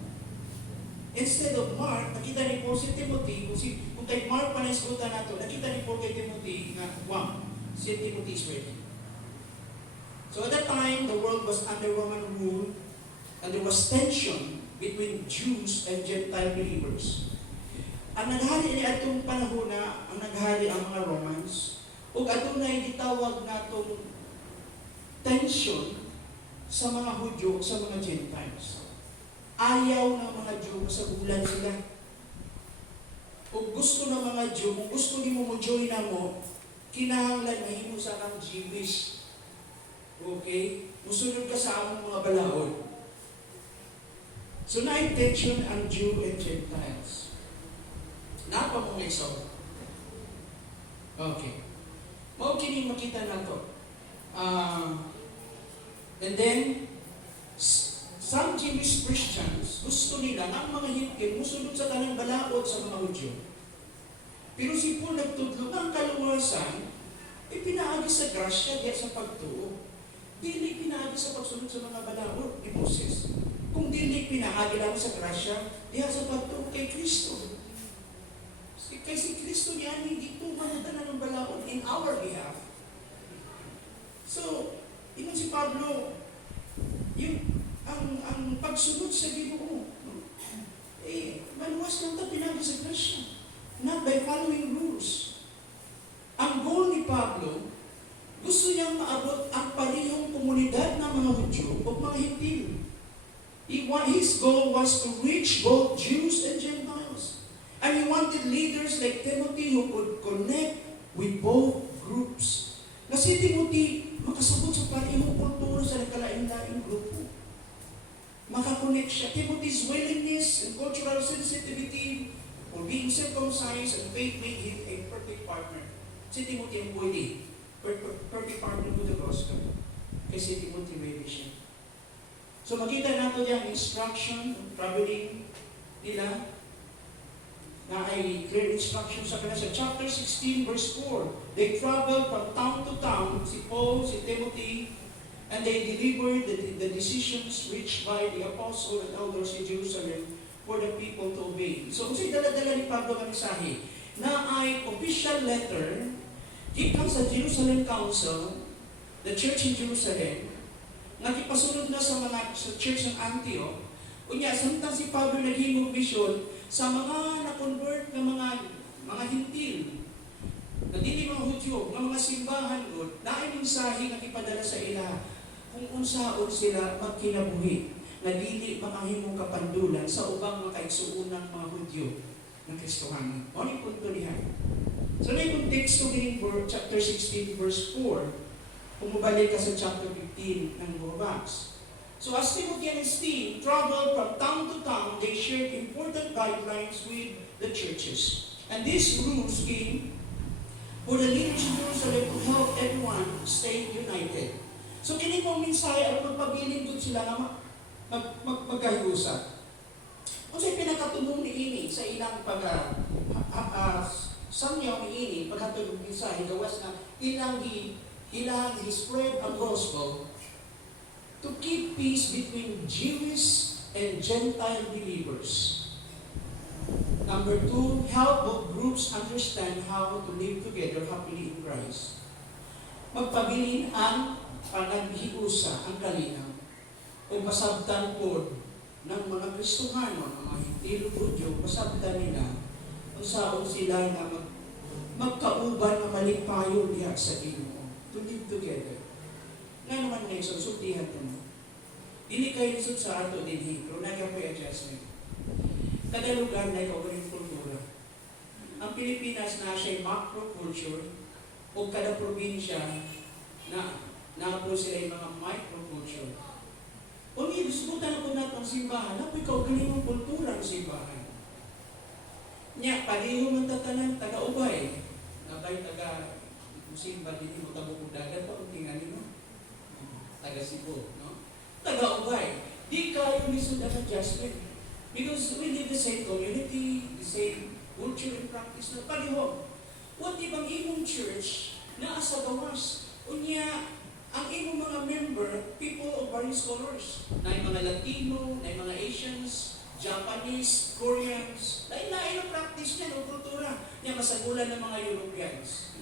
Instead of Mark, nakita ni Paul si Timothy, kung kay Mark pa na-iskutan nato, nakita ni Paul kay Timothy na, wow, si Timothy is ready. So at that time, the world was under Roman rule, and there was tension between Jews and Gentile believers. Ang naghari ni atong panahon na, ang naghari ang mga Romans, ug adunay gitawag natong tension sa mga Hudyo, sa mga Gentiles. Ayaw ng mga Jew, masagulan sila. Kung gusto ng mga Jew, kung gusto ni mo join na mo, kinahanglan mahimo sa kang Jewish. Okay? Musunod ka sa among mga balaod. So na-intention ang Jew and Gentiles. Napa mong isaw. Okay. Mao kining makita nato. And then, some Jewish Christians, gusto nila na ang mga Hintil musunod sa tanang balaod sa mga Hudyo. Pero si Paul nagtudlo ang kaluwasan, pinaagi sa grasya diya sa pagtuo. Dili pinaagi sa pagsunod sa mga balaod ni Moses. Kung dili pinaagi lang sa grasya, diya sa pagtuo kay Kristo. Kay si Kristo niya, hindi tuman na ng balaod in our behalf. So, yun si Pablo, ang pagsunod sa Ginoo, maluwas lang ito, pinagi sa grasya. Not by following rules. Ang goal ni Pablo, gusto niyang maabot ang parehong komunidad ng mga Hudyo o mga Hintil. His goal was to reach both Jews and Gentiles. And he wanted leaders like Timothy who could connect with both groups. Na si Timothy, makasabot sa parehong kultura sa nagkalain-laing grupo. Makakonect siya. Timothy's willingness and cultural sensitivity for being circumcised and faith made him a perfect partner. Si Timothy ang pwede. Perfect partner to the gospel. Kasi Timothy ready siya. So makita natin yung instruction, traveling nila, na ay clear instruction sa kanila sa chapter 16 verse 4. They traveled from town to town, si Paul, si Timothy, And they delivered the decisions reached by the apostle and elders in Jerusalem for the people to obey. So kung sa'yo dala-dala ni Pablo ang mensahe, na ay official letter, gikan sa Jerusalem Council, the church in Jerusalem, nga gipasunod na sa church ng Antioch, unya, samtang si Pablo naghimog vision sa mga na-convert na mga hintil, na dili mga Hudyo, mga simbahan doon, na ay mensahe nga ipadala sa ila kung unsaon sila magkinabuhi, na dili makahimong kapandulan sa ubang mga kaigsuunang mga Hudyo ng Kristohanon. O ni punto niya. So na yung teksto din chapter 16 verse 4, pumabalik ka sa chapter 15 ng Acts. So as Timothy and his team traveled from town to town, they shared important guidelines with the churches. And these rules came for the leaders in Jerusalem to help everyone stay united. So kini mo mensahe ang magpabiling doon sila nga magkahiusap. Kung sa'yo pinakatumong ni ini sa ilang samyaw ni ini, paghatod ng mensahe, gawas na ilang spread ang gospel to keep peace between Jewish and Gentile believers. Number 2, help both groups understand how to live together happily in Christ. Magpabilin ang panaghiusa, ang kalinaw, o masabtan po ng mga Kristohano, ng mga Hintilo Hudyo, masabtan nila kung saan sila na magkauban na malipayo diha sa Ginoo, to live together. Nga naman na isang sultihan naman. Dili kayo isang sa ato din pero nagkapay adjustment. Kada lugar na ikaw ganyung kultura. Ang Pilipinas na siya macro culture o kada probinsya na po sila yung mga microculture. Kung i-disputan na po natin ang simbahan, na po ikaw galing ang kultura ng simbahan. Nya, pareho man tatanan, taga-ubay. Nabay, taga-simba din mo, taga-budagan pa kung tingnan mo. Taga-Cebu, no? Taga-ubay. Di kayo mismo na adjustment. Because we live the same community, the same culture and practice na pareho. What if ang imong church na asa gawas? Unya, ang imong mga member, people of various colors. Na yung mga Latino, na yung mga Asians, Japanese, Koreans. Lain-lain ang practice niya, ng kultura. Niya masagulan ng mga Europeans.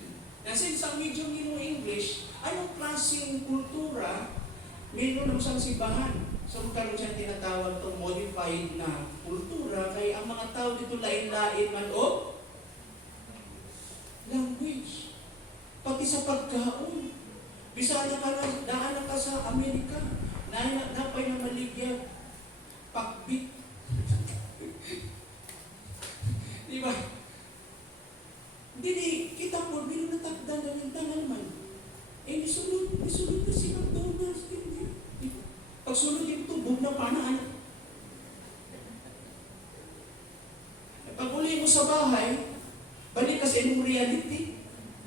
Na since ang medium nino English, anong klaseng kultura meron ng isang simbahan? So magkaroon siyang tinatawag itong modified na kultura, kaya ang mga tao dito lain-lain man o language. Pati sa pagkaon. Bisaya ka na, daan ka sa Amerika, napay na maligyan, pakbit. Di ba? Hindi, kita po, bilo natakdan na ng naman. Eh, nisunod na si McDonald's. Pagsunod yung tubog na panaan. Pag uli mo sa bahay, balik ka sa inyong reality.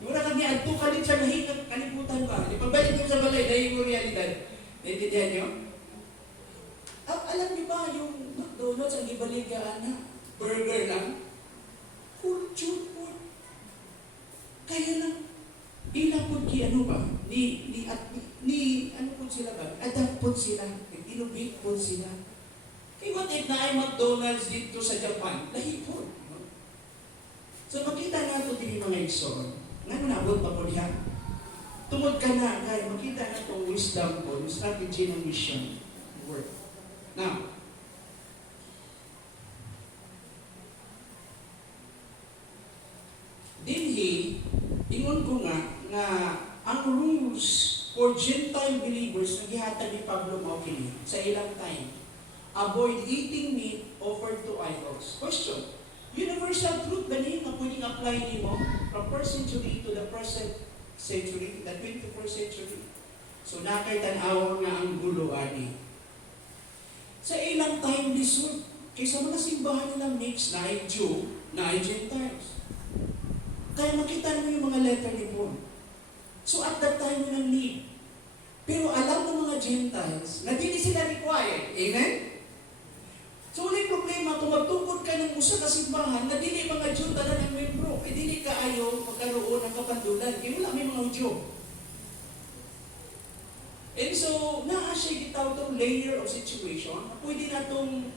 Wala kang niadto ka din siya nahinag, kalimutan ba? Ipabalik mo sa balay, dahil yung realidad. Naintindihan nyo? Alam niyo ba yung McDonald's ang ibaligaan na burger lang? Culture food. Kaya lang, ilang po ano ba? Ano po sila ba? Adapt po sila. Innovate po sila. Kaya what if na ay McDonald's dito sa Japan? Lahi po. So makita nga ito din mga igsoon. Ngayon nabot pa po diya. Tungod ka na, kaya makita na itong wisdom po, yung strategy ng mission work. Now, dinhi, ingon ko nga ang rules for Gentile believers na gihatag ni Pablo Maukini sa ilang time. Avoid eating meat offered to idols. Question. Universal truth ba niyo na pwedeng apply niyo from first century to the present century, the 21st century? So nakaitan-aw nga ang gulo ani. Sa ilang time lisod, kaysa mga simbahan nila mix na ay Jew, na ay Gentiles. Kaya makita mo yung mga letter ni Paul. So at that time yun ang need. Pero alam ng mga Gentiles na hindi sila required. Amen? So wala yung problema kung magtungkod ka ng usa ka simbahan na dili mga Jew tanan ng membro, eh dili ka ayaw magkaroon ng kapandulan. Kaya wala may mga Jew. And so, naa siya gitaw itong layer of situation. Pwede na itong,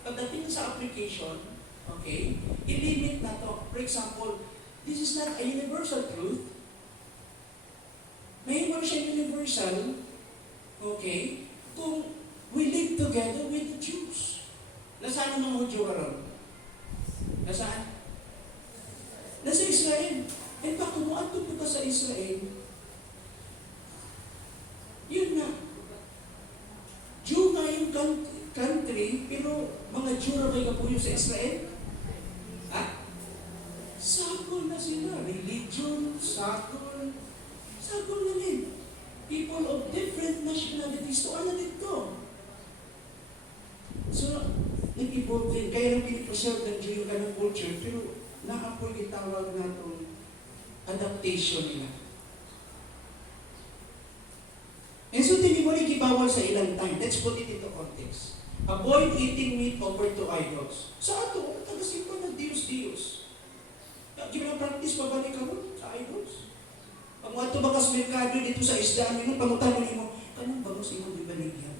pagdating sa application, okay, i-limit na to. For example, this is not a universal truth. May mo siya universal, okay, kung we live together with the Jews. Nasaan ang mga Hudyo karon? Nasaan? Nasa Israel. Eh, baka mo ato po ka sa Israel, yun na. Jew nga yung country, pero mga Jew na may kapuyo sa Israel. Ha? Sakol na sila. Religion, sakol. Sakol na rin. People of different nationalities. So, ano dito? So, nag-evolve din. Kaya nang pinipreserve ng Jew yung ganang culture, pero naapoy itawag na itong adaptation nila. And so, hindi mo rin ibawal sa ilang time. Let's put it into context. Avoid eating meat offered to idols. Sa ato, taga-simpa ng Diyos-Diyos. Gina-practice pa ba ni karon sa idols? Pag mga tumakas merkado dito sa isda, ano pangutan mo, kanang bago sa imong ibaligyan?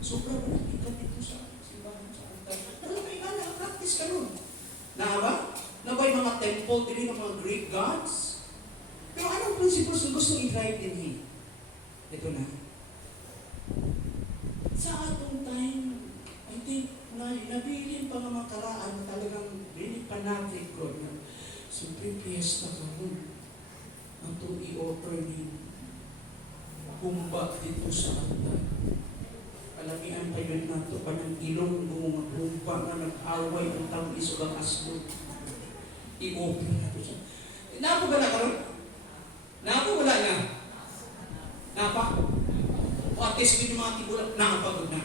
Sobra ba nakikat dito sa simbahan sa altar? Pero may nga practice ka nun. Na ba? Na ba'y mga temple din ng mga Greek gods? Pero anong principles na gusto i-drive din him? Ito na. Sa atong time, I think, nabilin pa mga karaan na talagang really fanatic ko na simple fiesta ka nun. Ang itong i-offer ni humba dito sa altar. Palamian pa yun na ito pa ng ilong mga humba na nag-away ng taong isog ang aslog. I-offer na ito siya. Napo ba na karon? Napo wala na? Napa? O atis ko yung mga tibulan, nakapagod na.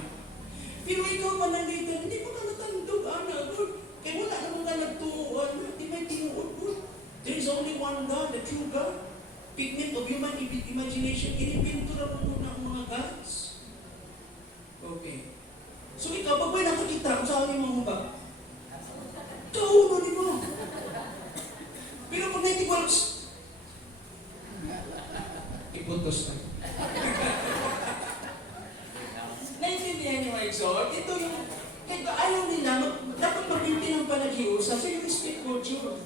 Pero ikaw pa nandito, hindi mo ka natandog, Lord. Kaya wala namang ka nagtuuan, hindi may tinuod po. There is only one God, the true God. Pigment of human imagination, inipintura mo muna ang mga gods. Okay. So ikaw, pag may nakakita, kung saan mo ba? Kauno ni mo. Pero pag naitibulan, ipuntos na. Naintindihan niyo, mga exhort? Ito yung, kaya ayaw nila, dapat mag-maintain ang panagiusa sa yung respect culture.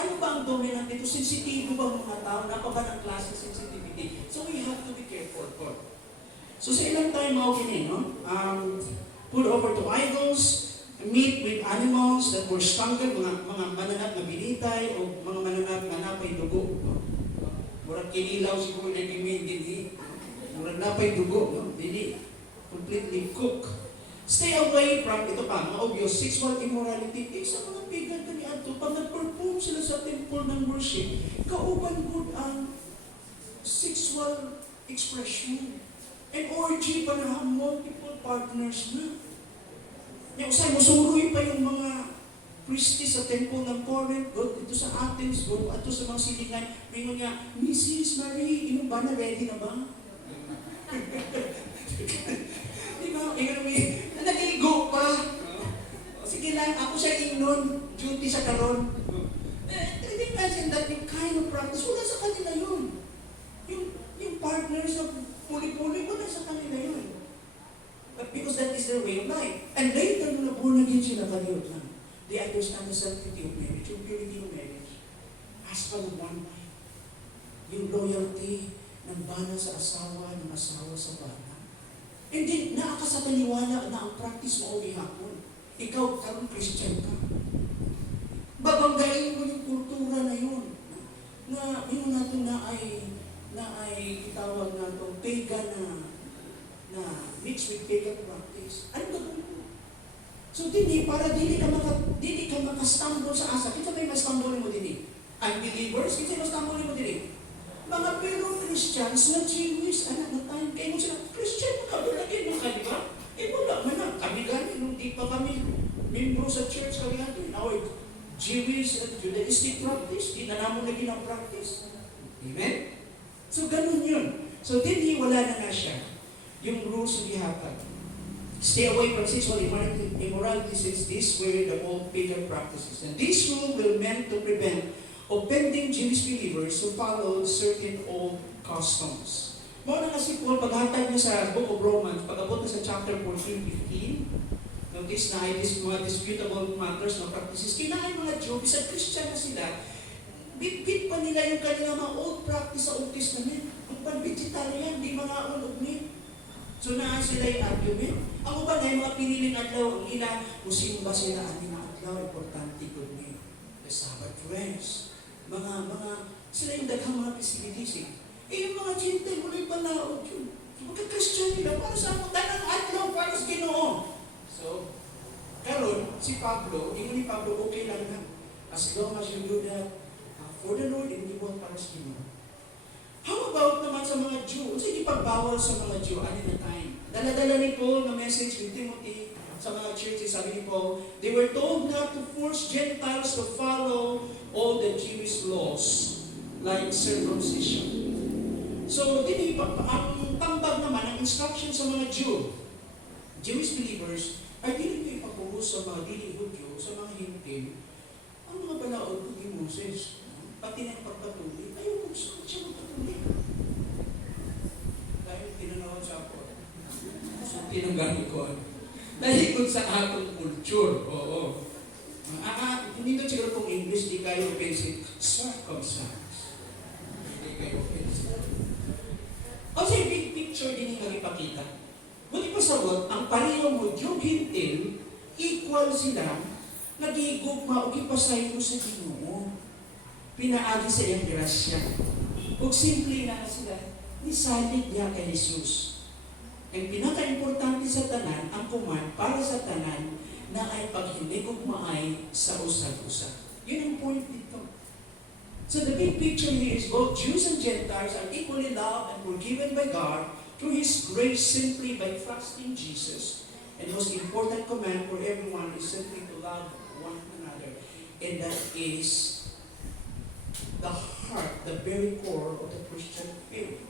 Ano ba ang dominant dito? Sensitibo ba mga tao? Napa ba ng klase sensitivity? So we have to be careful. So sa ilang time, okay no? Put over to idols, meat with animals that were strangled, mga mananap na binitay, o mga mananap na napay dugo. No? Murag kinilaw siguro na gimin din. Murag napay dugo. No? Dili. Completely cook. Stay away from, ito pa, mga obvious, sexual immorality. Sa mga pagan kani ato, pag nag-perform sila sa temple ng worship, kauban good ang sexual expression. And orgy pa na multiple partners na. Yung usay, musuroy pa yung mga priestess sa temple ng Corinth, go dito sa Athens, go ato sa mga silingan, mingon niya, Mrs. Marie, inom ba na? Ready na ba? Diba? Nag-igo pa. Sige lang, ako siya inon, duty sa karon. Hindi imagine that yung kind of practice, wala sa kanila yun. Yung partners na puli-puli, wala sa kanila yun. But because that is their way of life. And later, nung naborn again sila, kaniyot lang. They understand the sanctity of marriage, yung purity of marriage. Husband of one wife. Yung loyalty ng bana sa asawa, ng asawa sa bana. And then, nakakasapaniwala na ang practice mo o ihapon. Ikaw, karong Christian ka. Babanggain mo yung kultura na yun. Na yun natin na ay itawag na itong pagan na mixed with pagan practice. Ano gagawin mo? So, para dili ka makastumble sa asa. Kita ba yung mastumble mo dili? Unbelievers, kita yung mastumble mo dili? Mga pero Christians na Jewish, anak na tayo, kayo mo sila, Christian mo ka, lagyan mo ka, di ba? Wala man na, kami gani, nung di pa kami membro sa church, kami natin, our Jewish and Judaistic practice, di na naman lagi ng practice. Amen? So, ganun yun. So, hindi wala na nga siya. Yung rules na gihatag. Stay away from sexual immorality since these were the old pagan practices. And this rule will meant to prevent offending Jewish believers who followed certain old customs. Mao na nga si Paul, paghatag niya sa Book of Romans, pag-abot na sa chapter 14, 15, notice na ay mga disputable matters, no practices. Kinain mga Jew, bisag Christian na sila, bit pa nila yung kanilang mga old practice sa Old Testament. Ang pan-vegetarian, di mga unog meat. So naa sila yung argument. Ang uban ay mga piniling adlaw, ang ila, musimba sila, ani na adlaw, importante ko ni the Sabbath rest. Sila yung daghang mga festivities eh. Yung mga Gentile, wala yung palaod yun. Magka-Christian nila, para sa mga tanang adlaw, para sa Ginoo. So, karon si Pablo, ingon ni Pablo, okay lang na. As long as you do that, for the Lord, hindi mo para sa Ginoo. How about naman sa mga Jew? Sige, pagbawal sa mga Jew, ano na time? Dala-dala ni Paul na message with Timothy sa mga churches, sabi ni Paul, they were told not to force Gentiles to follow all the Jewish laws, like circumcision. So, ang tambag naman, ang instruction sa mga Jewish believers, ay dili kayo ipapuhos sa mga dili-Hudyo, sa mga Hintil, ang mga balaod ni Moses, pati ng pagpatuloy, ayaw kung saan siya magpatuloy. Dahil tinanawan sa ako. So, tinanggaling ko. Dahil kung sa atong culture, oo. Hindi ito siguro kung English, di kayo offensive, circumcised. Hindi kayo offensive. Kasi big picture din yung ipakita. Ngunit pasabot, ang parehong mo, yung hintil, equal sila, nagigugma o ipasay mo sa Ginoo. Pinaagi sa iyang grasya. O simple na sila, nisalig niya kay Jesus. Ang pinaka-importante sa tanan, ang command para sa tanan, na ay paghilig o maay sa usag-usag. Yun ang point dito. So the big picture here is both Jews and Gentiles are equally loved and forgiven by God through His grace simply by trusting Jesus. And the most important command for everyone is simply to love one another. And that is the heart, the very core of the Christian faith.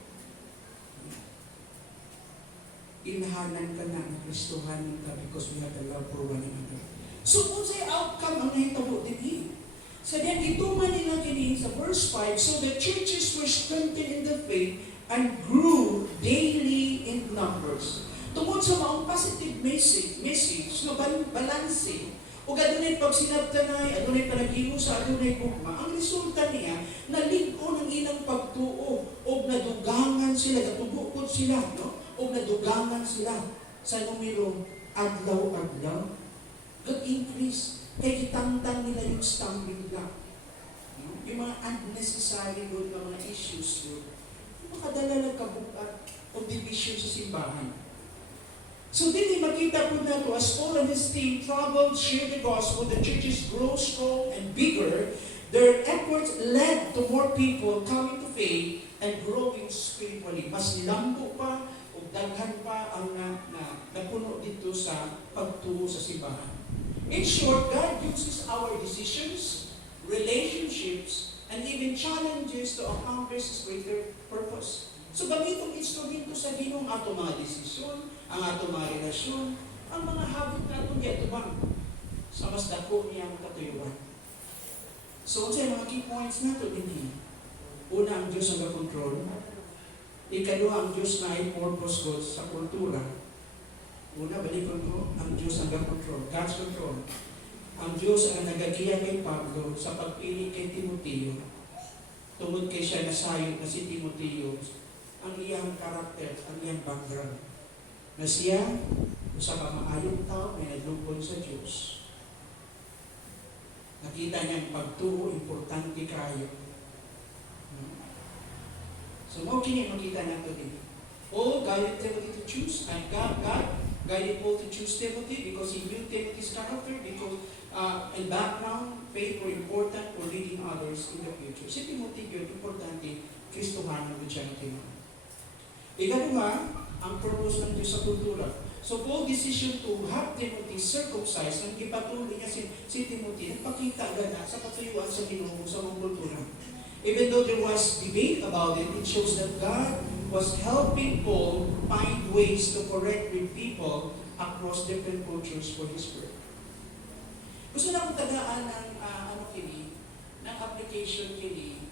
Inahanan ka na, Kristohanan ka because we have the love for one another. So kung sa'yo outcome ang nahitabo din sa diyan, ituman nila kini sa verse 5, so the churches were strengthened in the faith and grew daily in numbers. Tungod sa maong positive message na balanse, o adunay pagsinabtanay, adunay panaghimo-sa, adunay gugma, ang resulta niya, naligo ng ilang pagtuo, o nadugangan sila, natubukod sila, no? O nadugangan sila sa numero adlaw-adlaw. Nag-increase. Kaya kitangtang nila yung stumbling block. Yung mga unnecessary good na mga issues yun. Yung makadala ng kabukat o division sa simbahan. So din makita po na to, as Paul and his team traveled, shared the gospel, the churches grow strong and bigger, their efforts led to more people coming to faith and growing spiritually. Mas nilambo pa o daghan pa ang napuno dito sa pagtuo sa simbahan. In short, God uses our decisions, relationships, and even challenges to accomplish His greater purpose. So gamitong instrumento sa Ginoo ang ato mga desisyon, ang ato mga relasyon, ang mga habit na itong yatubang sa mas dako niyang katuyuan. So, sa mga key points na ito din. Una, ang Diyos ang control. Ikalawa, ang Diyos na ay purpose God sa kultura. Una, balikon ko, ang Diyos ang control, God's control. Ang Diyos ang nagagiya kay Pablo sa pagpili kay Timoteo. Tungod kay siya nasayod na si Timoteo, ang iyang karakter, ang iyang background. Na siya, sa pamaayong tao, may naglungkod sa Diyos. Nakita niya ang pagtuo, importante kayo. So, kini makita nato din. Oh, guided Timothy to choose, and God guided Paul to choose Timothy because he knew Timothy's character, because and background, faith were important for leading others in the future. Si Timothy yun, importante, Kristohanan with siya ng Timothy. Ikalawa, ang purpose ng Diyos sa kultura. So Paul's decision to have Timothy circumcised, nang ipatuloy niya si Timothy, nagpakita agad sa katuyuan sa Ginoo sa mga kultura. Even though there was debate about it, it shows that God was helping Paul find ways to correct with people across different cultures for his work. Gusto na akong tagaan ng ng application kini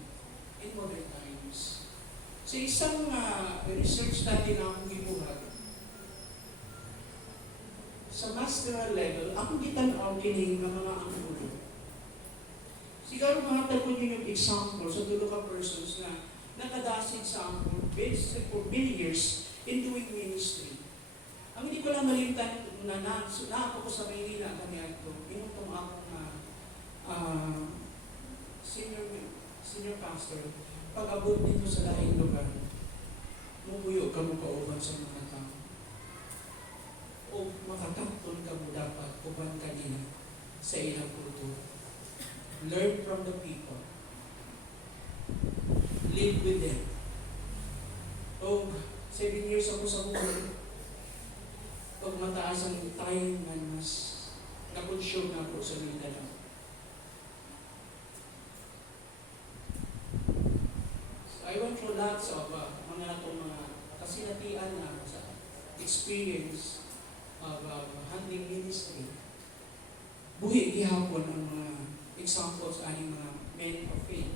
in modern times. Sa isang research study na akong gibuhat, sa masteral level, akong gitanaw kini ng mga anggulo. Siguro mahatag ko din yung example sa dulo ka persons na nakadasid sa anggulo based for many years in doing ministry. Ang hindi ko lang malimtan na ako ko sa Maynila kanya ito, inutong akong senior pastor, pag-abot dito sa lahing lugar, mubuyo ka mo kauban sa mga tao. O makatangton ka mo dapat uban kanina sa ilang kultura. Learn from the people. Live with them. O 7 years ako sa buhay, pag mataas ang time na mas na-consume na ako sa Mindanao. I went through lots of mga kasinatian na sa experience of handling ministry. Buhi gihapon ang mga examples aning mga men of faith.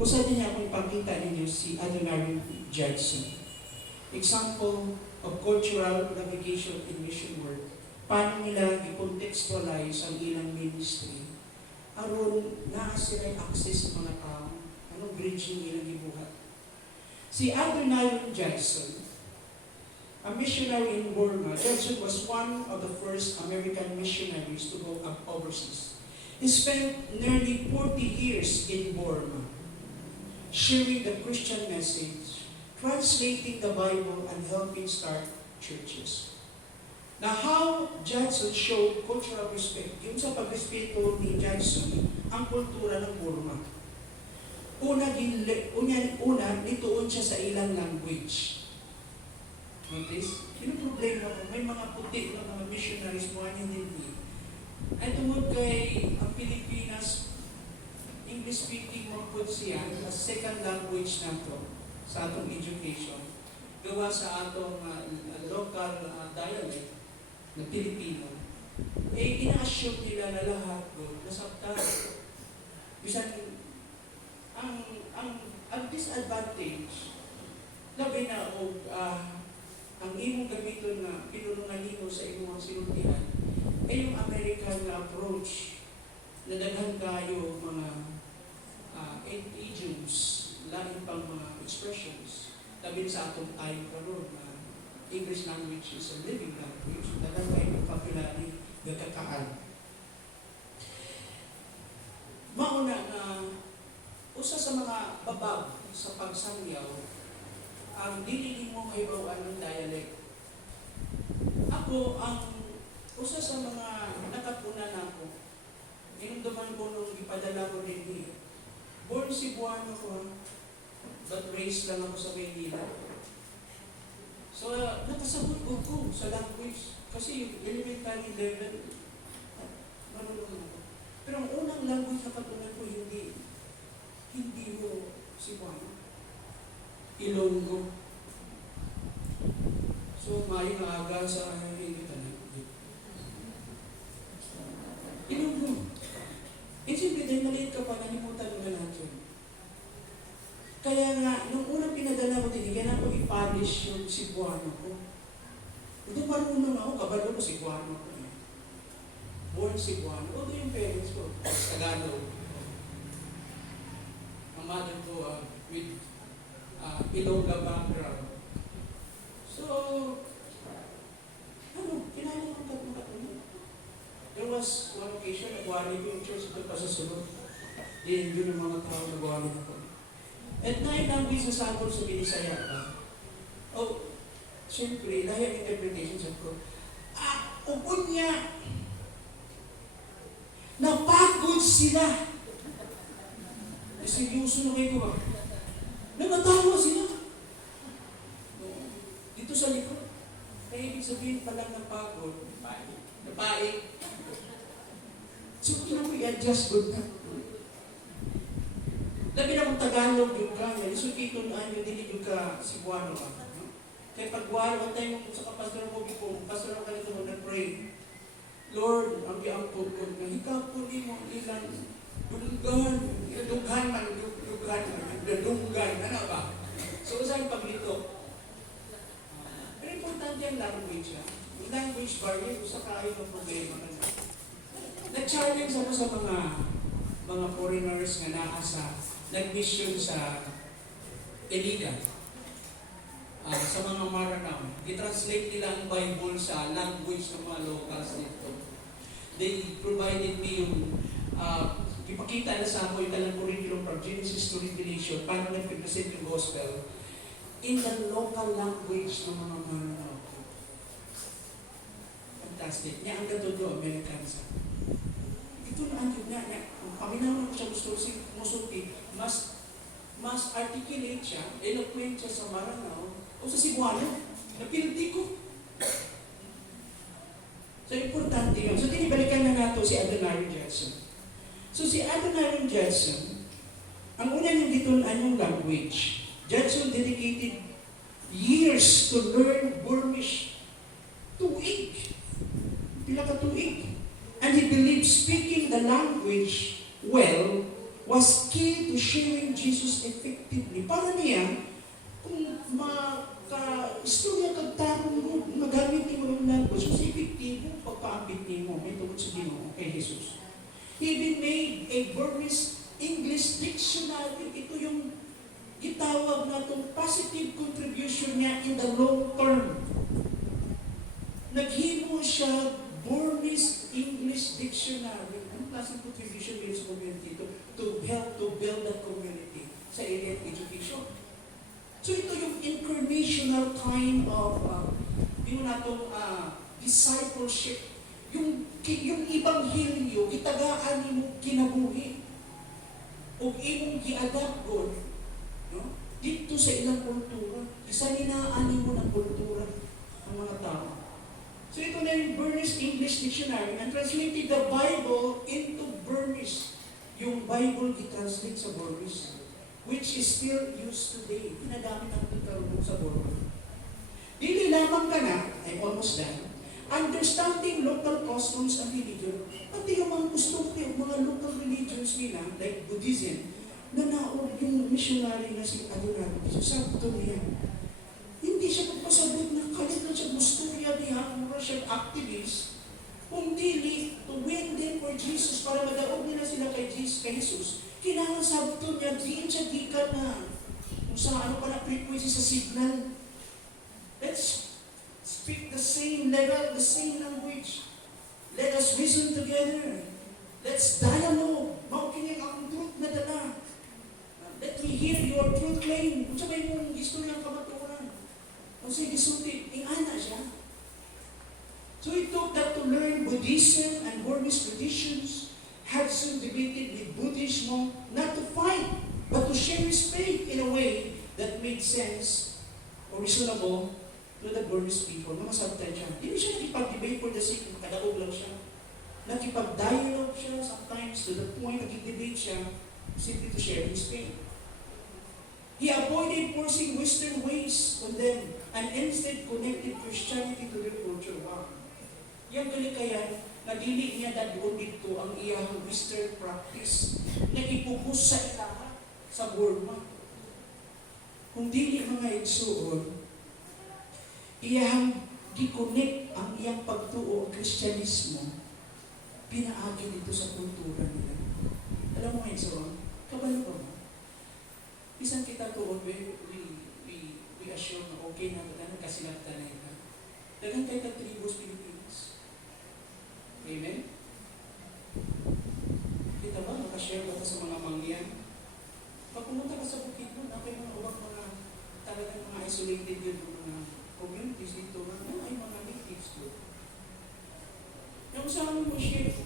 Usa din niya akong ipakita ninyo si Adoniram Judson. Example of cultural navigation in mission work. Paano nila i-contextualize ang ilang ministry aron na sila access sa mga tao, anong bridging ilang gibuhat. Si Adoniram Judson, a missionary in Burma, Judson was one of the first American missionaries to go up overseas. He spent nearly 40 years in Burma, sharing the Christian message, translating the Bible, and helping start churches. Now, how Judson showed cultural respect, yung sa pagrespeto ni Judson, ang kultura ng Burma. Una, nituon siya sa ilang language. Notice? Yung problema ko, may mga puti na mga missionaries mo ang hindi. Ay tungod kay ang Pilipinas, English-speaking magpud siya as second language na to sa atong education. Gawa sa atong local dialect na Pilipino. Ina-assume nila na lahat doon nasabtan. Bisan ang disadvantage, labi na ang imong gamiton na pinulungan nino sa imong sinultihan ay yung American approach na daghan kayo mga idioms, lain pang mga expressions. Labi sa atong time karon na English language is a living language, daghan kayo vocabulary gagakaal. Mauna na usa sa mga babab sa pagsangyaw ang dili mo kahibawan ng dialect. Ako, ang usa sa mga nakatunan ako, inunduman ko nung ipadala ko din born Cebuano ko, but raised lang ako sa Maynila. So, nakasabot ko sa language. Kasi yung elementary level, marunong ako. Pero ang unang language na katunan ko, hindi mo Cebuano. Ilonggo. So, may maaga sa Ilonggo. Siyempre, dahil maliit ka pa, nalimutan mo na lahat yun. Kaya nga, nung unang pinadala ko din, kaya ako i-publish yung Cebuano ko. Hindi marunong ako, kabalo ko Cebuano ko. Born Cebuano. O, yung parents ko, Tagalog. Ang mother ko, with Ilongga background. So, kinahin ko katunan. There was one occasion, nagwali ko yung church ito pa sa sunod. Yun yung mga tao nagwali ko. At nine language sa sample sa Binisaya ka. Oh, siyempre, dahil ang interpretation sa ko, upon niya, napagod sila. Seryoso na kayo ba? Nagatawa sila. Dito sa likod. Kaya ibig sabihin palang napagod. Napaig. So, kailangan mo i-adjust good na. Labi na kung Tagalog yung ka, so kito na yung dinig yung ka Cebuano ka. Kaya pagwalo, ang tayo mo sa kapastor mo, pastor ka nito mo nag-pray. Lord, ang giangkod ko, nahikapon mo ilang dunggan, dunggan, ano ba? So, saan yung language ha. Yung language barrier, sa kayo ng problema ka na. Nag-challenge ako sa mga foreigners nga naa sa nag-mission sa Eliga. Sa mga Maranao. I-translate nila ang Bible sa language ng mga locals dito. They provided me yung ipakita na sa ako yung talang curriculum from Genesis to Revelation paano nag-present yung gospel in the local language ng mga Maranao. Fantastic. Niya ang gatudo, Americans. Ito na ang yun niya. Paminaw ko siya gusto si Musulti, mas articulate siya, eloquent siya sa Maranao, o sa Cebuano, napildi ko. So, importante yun. So, tinibalikan na nato si Adoniram Judson. So, si Adoniram Judson, ang una niyang gitunan yung language. Judson dedicated years to learn Burmish. Tuig. Pila ka tuig. And he believed speaking the language well was key to sharing Jesus effectively. Para niya, kung maka-istorya kagtarong mo, magamit mo yung language, mas epektibo pagpaambit mo, may tungkol sa Ginoo kay Jesus. He even made a Burmese English dictionary. Ito yung gitawag na itong positive contribution niya in the long term. Naghimo siya Burmese English dictionary. Anong klaseng contribution niya sa community to help to build that community sa area of education? So ito yung incarnational kind of yung natong discipleship. Yung ibanghilyo, kitagaan mo kinabuhi. O imong gi-adapt God, no? Dito sa ilang kultura. Isa ninaan mo ng kultura ng mga tao. So ito na yung Burmese English Dictionary and translated the Bible into Burmese. Yung Bible i-translate sa Burmese, which is still used today. Ginagamit ang tutarunong sa Burmese. Dili lamang ka na, I'm almost done, understanding local customs and religion, pati yung mga customary, mga local religions nila, like Buddhism, na naog yung missionary na si Adoniram, sakto niya. Hindi siya pagpasabot na kalit na siya gusto niya niya, mura siya activist, kung dili, to win them for Jesus, para madaog nila sila kay Jesus, kailangan sabto niya, diin siya gikan na, kung sa ano pa na frequency sa signal. Let's speak the same level, the same language. Let us reason together. Let's dialogue. Maukinig akong truth na dala. Let me hear your truth claim. Kung sabay mong historiang kamaturan. Kung sa'yo gisulti, ingana siya. So it took that to learn Buddhism and Burmese traditions. Hudson debated with Buddhist monk not to fight, but to share his faith in a way that made sense or reasonable to the Burmese people. Mga sabtan siya. Hindi siya nakipag-debate for the sake, makadaog lang siya. Nakipag-dialogue siya sometimes to the point nag-debate siya simply to share his faith. He avoided forcing Western ways on them and instead connected Christianity to their culture. Wow. Yung galikayan, nadili niya doon dito ang iyang Western practice na ipubus sa ilaha sa Burma. Kung dili mga igsuon, iyang di-connect ang iyang pagtuo ang Kristyanismo, pinaagi dito sa kultura nila. Alam mo ngayon, so, kabalo ba mo? Isang kita tuon, we assume na okay na ito, kasilaptan na ito. Dagang tayo ka-tribus Pilipinas. Amen? Kita ba? Nakashare ba sa mga mangyan? Pag pumunta ka sa bukid mo, nakay mga uwag mga talagang mga isolated yun, mga communities dito na ay mga natives doon. Yung sa amin mo share,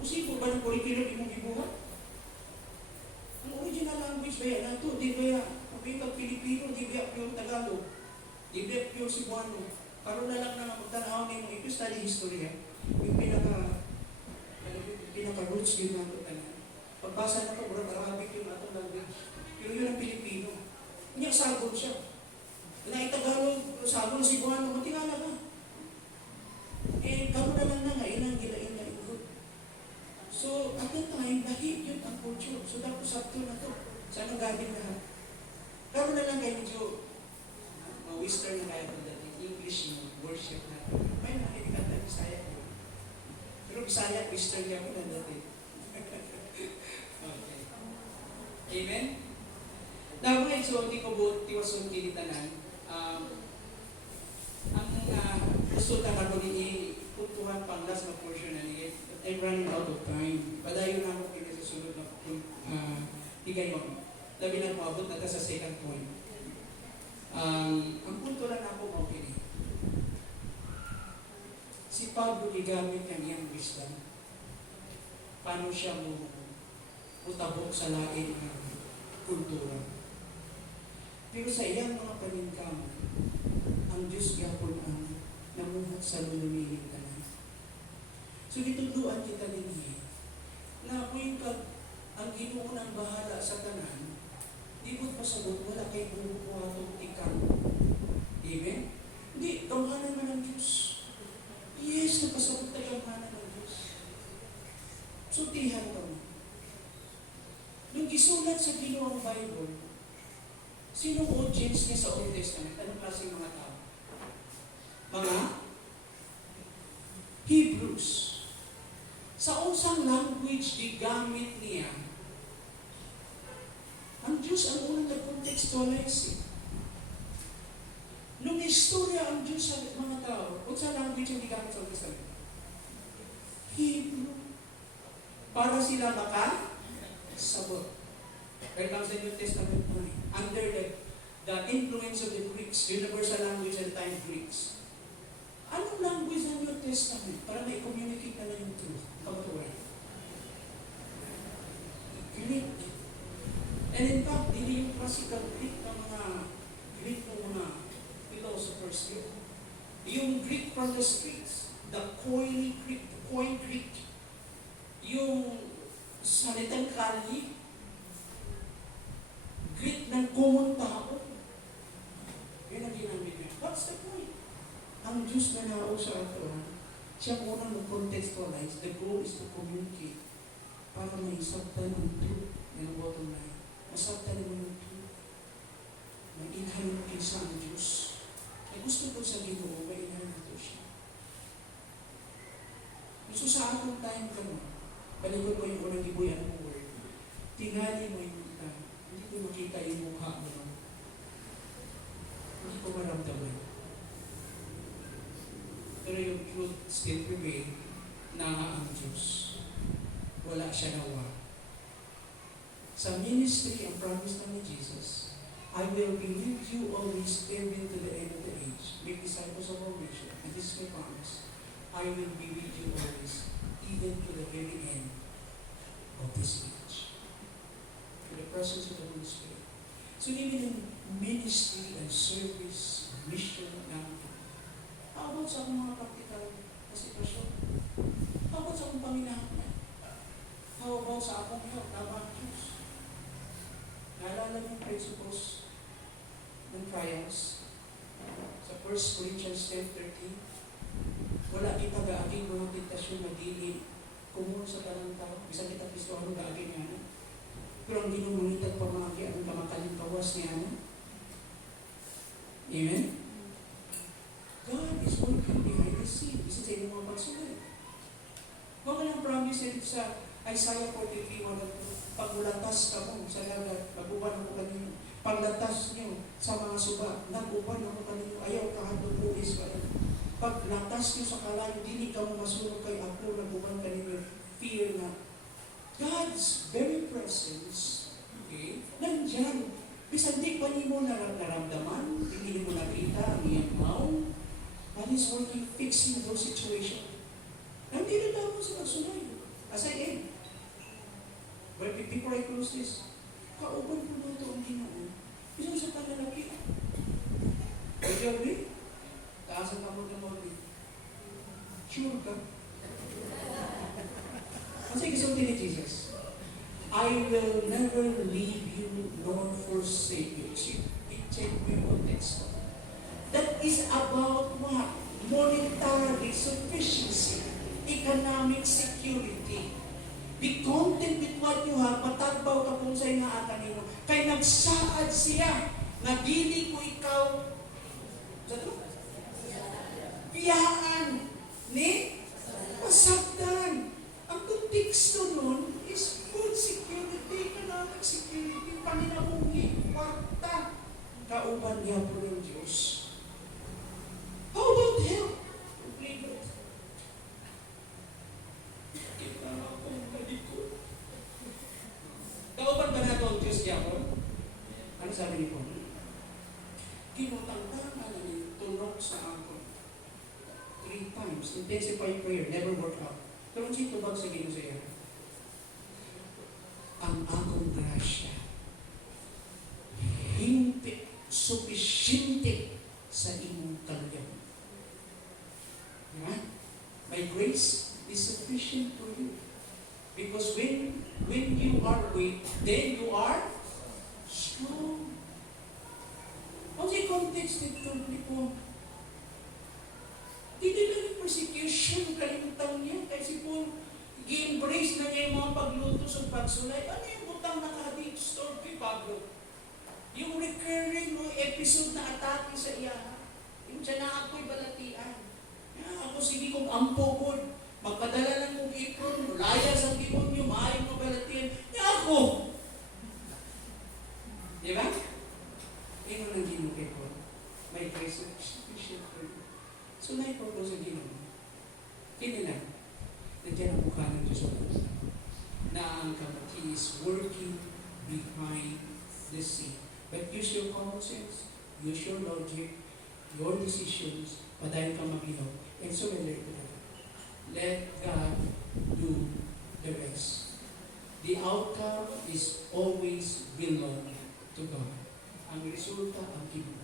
posible ba ng curriculum imong gibuhat? Ang original language ba yan nato? Di ba yan? Kapag Pilipino, di ba pure Tagalog? Di ba pure Cebuano? Karoon na lang na magtanaw na yung study history. Yung pinaka-roots yun nato tanan. Pagbasa na ito, murang Arabic yung nato language. Pero yun ang Pilipino. Hindi ang sabon siya. Na itagalog, sabon si Cebuano, matingala ka. Eh, karoon na lang na nga, ilang gilain na ikot. So, at that time, bahid yun ang culture. So, dapat sabto na to. Saan ang galing lahat? Karoon na lang kayo medyo, western na kaya ito dati, English mo. worship natin. May nakikita na Bisaya ko. Pero Bisaya, Christian niya ko na natin. Okay. Amen? Now, mga so, di ko buot, tiwasun kinitanan. Ang gusto na ko ipuntuhan pang last na portion na niya. I'm running out of time. Padayon na ako kinasusunod na higay mo. Labi na maabot na sa second point. Ang punto lang ako mo kini. Si Pablo gigamit ang iyang wisdom. Paano siya mo utabok sa lain ng kultura. Pero sa iyang mga paningkamot, ang Diyos gapon ang namuhat sa lulumiling tanan. So ditudluan kita din na kung ang Ginoo nang bahala sa tanan, di mo't pasabot, wala kay bubuhatong ikaw. Amen? Hindi, gamhanan man ng Diyos. Yes, napasabot na gamhanan ng Diyos. So tihan ka mo. Nung isulat sa Ginoo ang Bible, sinong audience niya sa Old Testament? Anong klaseng mga tao? Mga Hebrews. Sa unsang language gigamit niya, ang Diyos ang unang nag-contextualize. Nung istorya ang Diyos sa mga tao, kung sa language ang gigamit sa Old Testament? Hebrew. Para sila sabot. Right now sa New Testament under the influence of the Greeks, universal language at the time Greeks. Anong language ng New Testament para na-communicate na yung truth? Kamatuan. Greek. And in fact, hindi yung classical Greek ng mga Greek ng mga philosophers yun. Yung Greek from the streets, the Koine Greek, yung salitang kalye, Greek ng common tao. Yan ang ginamit niya. What's the point? Ang Diyos na nao sa ato, siya unang mag-contextualize. The goal is to communicate para maisabtan ang truth. Yan ang bottom line. Masabtan mo yung truth. Mainhan mo kinsa ang Diyos. Ay gusto ko sa Ginoo, mainhan nato siya. So sa atong time ka mo, palikod mo yung unang gibuyan mo word. Tingali mo yung hindi ko makita yung mukha mo. Hindi ko maramdaman. Pero yung truth still prevail na ang Diyos. Wala siya nawa. Sa ministry, ang promise na ni Jesus, I will be with you always, even to the end of the age. Make disciples of all nations. And this is my promise. I will be with you always, even to the very end of this age. In the presence of the Holy Spirit. So even in ministry and service, mission, and how about sa akong mga practical na sitwasyon? How about sa akong panginahan? How about sa akong health? Tama ang Diyos. Naalala yung principles ng trials sa 1 Corinthians 10:13. Wala kita gaaging mga tentasyon na dili kumun sa tanang tao. Bisa kita Kristohano gaaging yan. Pero ang ginumungitag pamagi ang kamakalimkawas niya. Amen? God is working behind the scene. Isa sa inyong mga pagsunod. Huwag ka lang promise na dito sa Isaiah 43:1. Paglatas ka mo sa lagat, pag-uban ako kanino. Paglatas niyo sa mga suba, nag-uban ako kanino. Ayaw kahapon po Israel. Paglatas niyo sa kalayo, dili ka mo masunod kay ako, nag-uban kanino. Fear na. God's very presence, okay, nandyan. Bisan di pa niyo naramdaman, hindi mo nakita ang iyang mouth. God is working, fixing those situations. Nandito daw mo sa pagsunod. As I end. But before I close this, kauban po ba ito ang Ginoo? Isang sa panlalaki. Would you agree? Taasan ka mo ng mga sure ka? Kasi gusto ni Jesus, I will never leave you nor forsake you. Check mo yung context. That is about what? Monetary sufficiency, economic security. Be content with what you have, matagbaw ka kung sa'yo nga ata nino. Kay nagsaad siya, na dili ko ikaw, biyaan ni masaktan. Ang konteksto nun is food security, kanang security, paninabuhi, kwarta. Kauban niya po ng Diyos. How about health? Kita akong kalikot. Kauban ba na ito ang Diyos niya po? Ano sabi ni Paul? Kinutang-tangan na ni tunok sa ako. 3 times. Intensified prayer. Never work out. Pero si tubag sa Ginoo sa iya. Ang akong grasya. Hindi sufficiente sa imong kalagayan. Diba? My grace is sufficient for you. Because when you are weak, then you are strong. What's the context dito? Dito lang yung persecution, kalimutan niya. Kasi po, i-embrace na niya yung mga pagluto sa pagsulay. Ano yung butang nakahadid store kay Pablo? Yung recurring episode na atake sa iya. Yung siya na ako'y balatian. Ako sige kong ampogod. Magpadala lang kong ipon. Mulaya sa ipon niyo. Maayong mabalatian. Ako! Diba? Ino lang din mo kay Paul. May grace of sufficient for you. So, naipagod sa Ginoo. Kinilang. Nandiyan ang mukha ng Diyos na ang He is working behind the scene. But use your common sense, use your logic, your decisions, padayon kang mabihaw, and surrender to God. Let God do the rest. The outcome is always belong to God. Ang resulta, ang Ginoo.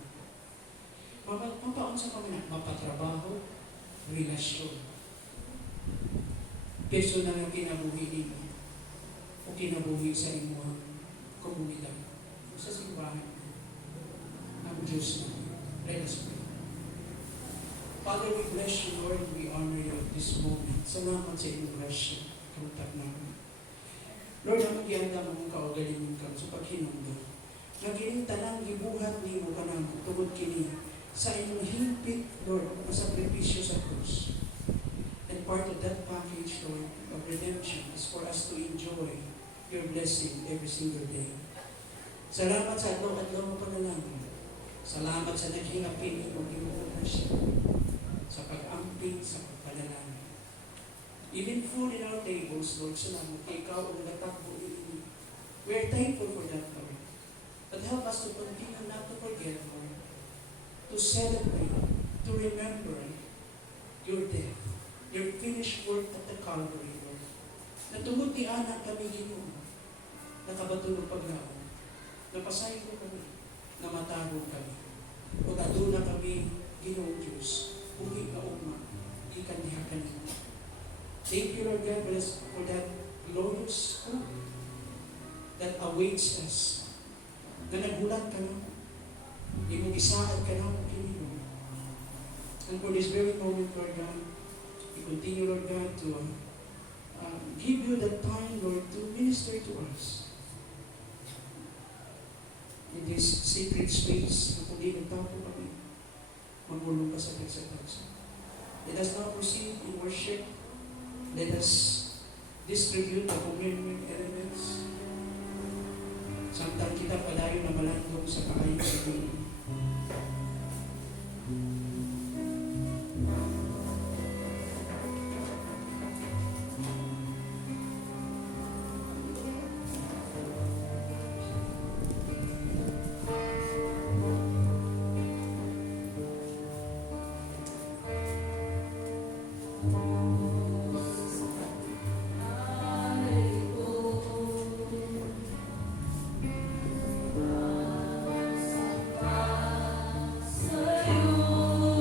Mapaon sa kanya, mapatrabaho, relasyon. Personal na kinabuhi ninyo o kinabuhi sa inyong komunidad. Sa simbahan ng Diyos na. Let us pray. Father, we bless you, Lord. We honor you at this moment. Salamat sa inyong grasya. Kamutak namin. Lord, ang giyanda mong kaugalingon ka sa paghinungdan. Nagiling tanang gibuhat ni mo ka naman tungod kini sa inyong himpit, Lord, masakripisyo sa krus. And part of that package, Lord, of redemption is for us to enjoy your blessing every single day. Salamat sa adlaw-adlaw mo panalangin. Salamat sa naghingapin mo ginoo siya sa pag-amping sa pagpanalangin. Even food in our tables, Lord, salamat kay ikaw ang natakbo ini. We are thankful for that, Lord. But help us to continue not to forget, Lord, to celebrate, to remember your death, your finished work at the Calvary, Lord. Natungod ni anak kami ginoo, nakabatulog paglaon. Napasay ko kami, namataro kami. O naduna kami, Ginoong Diyos, buhi na uma, ikan niya kanina. Thank you, Lord God, for that glorious hope that awaits us. Na nagulat ka na, imong isaad ka na, Ginoo. And for this very moment, Lord God, we continue, Lord God, to give you the time, Lord, to minister to us. In this sacred space, na kung di nagtapo kami, magulong ka sa pagsa-pagsa. Let us now proceed in worship. Let us distribute the communion elements. Samtang kita palayo na malandong sa kaayong pagkain. Sa'yo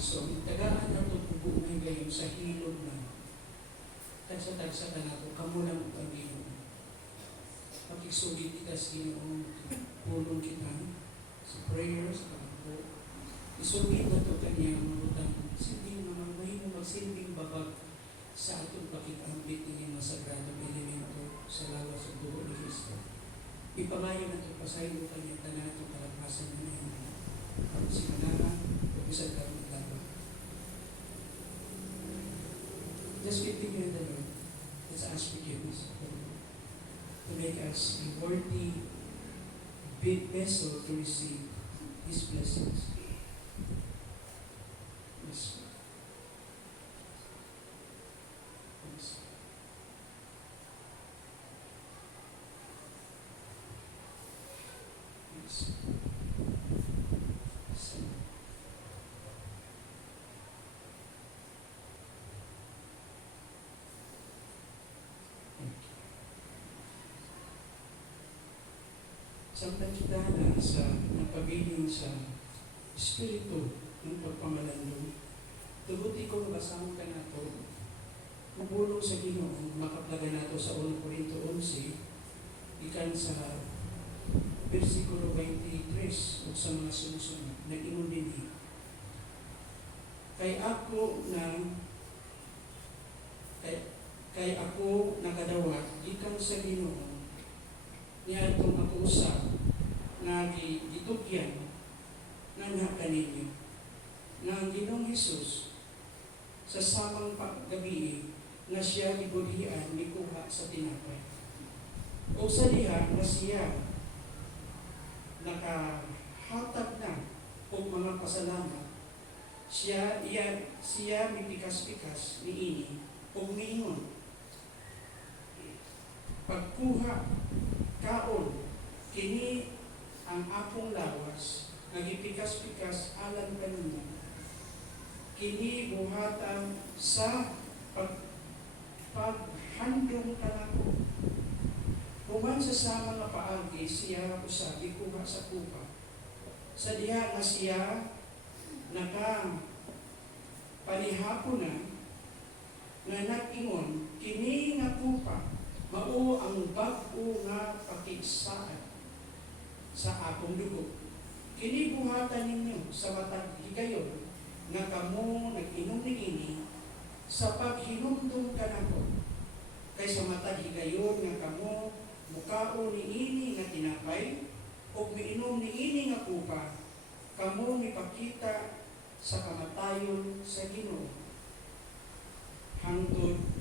igsoon, tagaan na ito pupunay kayo sa hilod na. Tagsa-tagsa na nato, kamo lang ang Ginoo. Pag-isugit kita sa Ginoo, pulong kita sa prayer, sa pagpo. Isugit na ito kanyang mabutang. Sinding naman, mahimo magsinding babag sa atong pakitambit ng masagradong elemento sa lawas ng dugo ni Kristo. Ipamayo na ito, pasayo kanyang tanan itong kalagpasan na hindi. Ang simanahan, pag-isag ka ng laban. Just continue in the Lord. Let's ask forgiveness to make us a worthy big vessel to receive His blessings. Yes. Yes. Yes. So, sampai kita na sa nagpabiling sa Espiritu ng pagpamalandong, tuguti ko nabasang ka na ito, mabulong sa Ginoo, makaplaga na ito sa 1 Corinto 11, ikan sa versikulo 23 o sa mga sumusunod, nag-ingon din kay ako nagadawat, ikan sa Ginoo, niya itong ako usap na gitugyan na nakaninyo na ang Ginoong Hesus sa samang paggabi na siya gibudhian gikuha sa tinapay o sa diha na siya nakahatag na o mga pasalamat siya mipikas-pikas ni ini o miingon pagkuha kaon kini ang akong lawas nagipikas-pikas alang kanina kini buhatan sa paghandong kanako human sa mga paagi siya usabi kuha sa kupa sa diha na siya panihapon na nag-ingon kini nga kupa mao ang bag-o nga pakigsaan sa akong dugo. Kini buhatan ninyo sa matag higayon nga kamo nag-inom niini sa paghinumdum kanako. Kay sa matag higayon nga kamo mukao niini nga tinapay o miinom niini nga kupa, kamo mipakita sa kamatayon sa Ginoo. Hangtod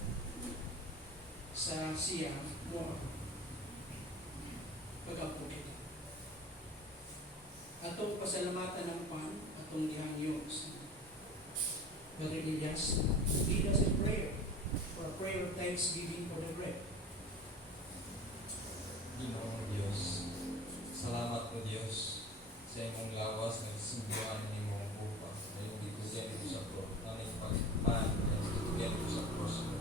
sa siya mo pagkapukit. Atong pasalamatan ng Pan, atong dihangyo sa Barilias, lead us in prayer for a prayer of thanksgiving for the bread. Ginoong Diyos, salamat po Diyos sa imong lawas na simbuhan ng imong bupa na yung gitugyan ito sa cross, na yung pagpan na yung gitugyan ito sa cross mo.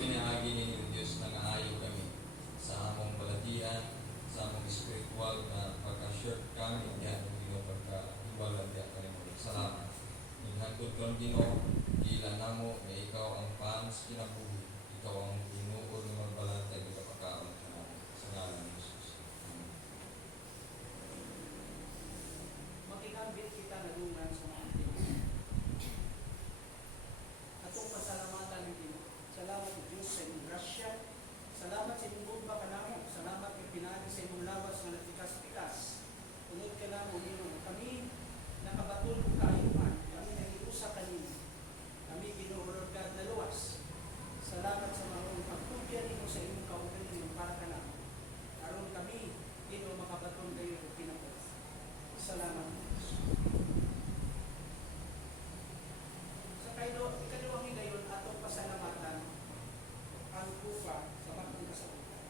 Pinaagi ninyo Diyos na ngaayo kami sa among balatian, sa among spiritual na pagka-short kami yan ng Ginoo pagka-iwalan yan kanimo. Salamat. Naghagod kong Ginoo, ilan namo na ikaw ang pans kinabuhi, ikaw ang tinuod ng magbalantay kita pagkaon ka namin. Sa ngalan ni Jesus. Makikambit kita na dungan sa mga Diyos. Atong pasalamatan ng Ginoo. Salamat sa Diyos sa inyong grasya. Salamat sa inyong bumba ka namin. Salamat kay pinagi sa inyong lawas na nagpikas-pikas. Unod ka na mo, Ginoo. Kami nakabatulog kaayuman. Kami nahiusa kanina. Kami ginuhulog ka na luwas. Salamat sa mga pagtubyan ninyo sa inyong kaugalingon para ka namin. Aron kami, Ginoo, makabaton kayo o pinapos. Salamat. Sa ikalawang higayon, atong pasalamatan ang kupa sa bagong kasabutan.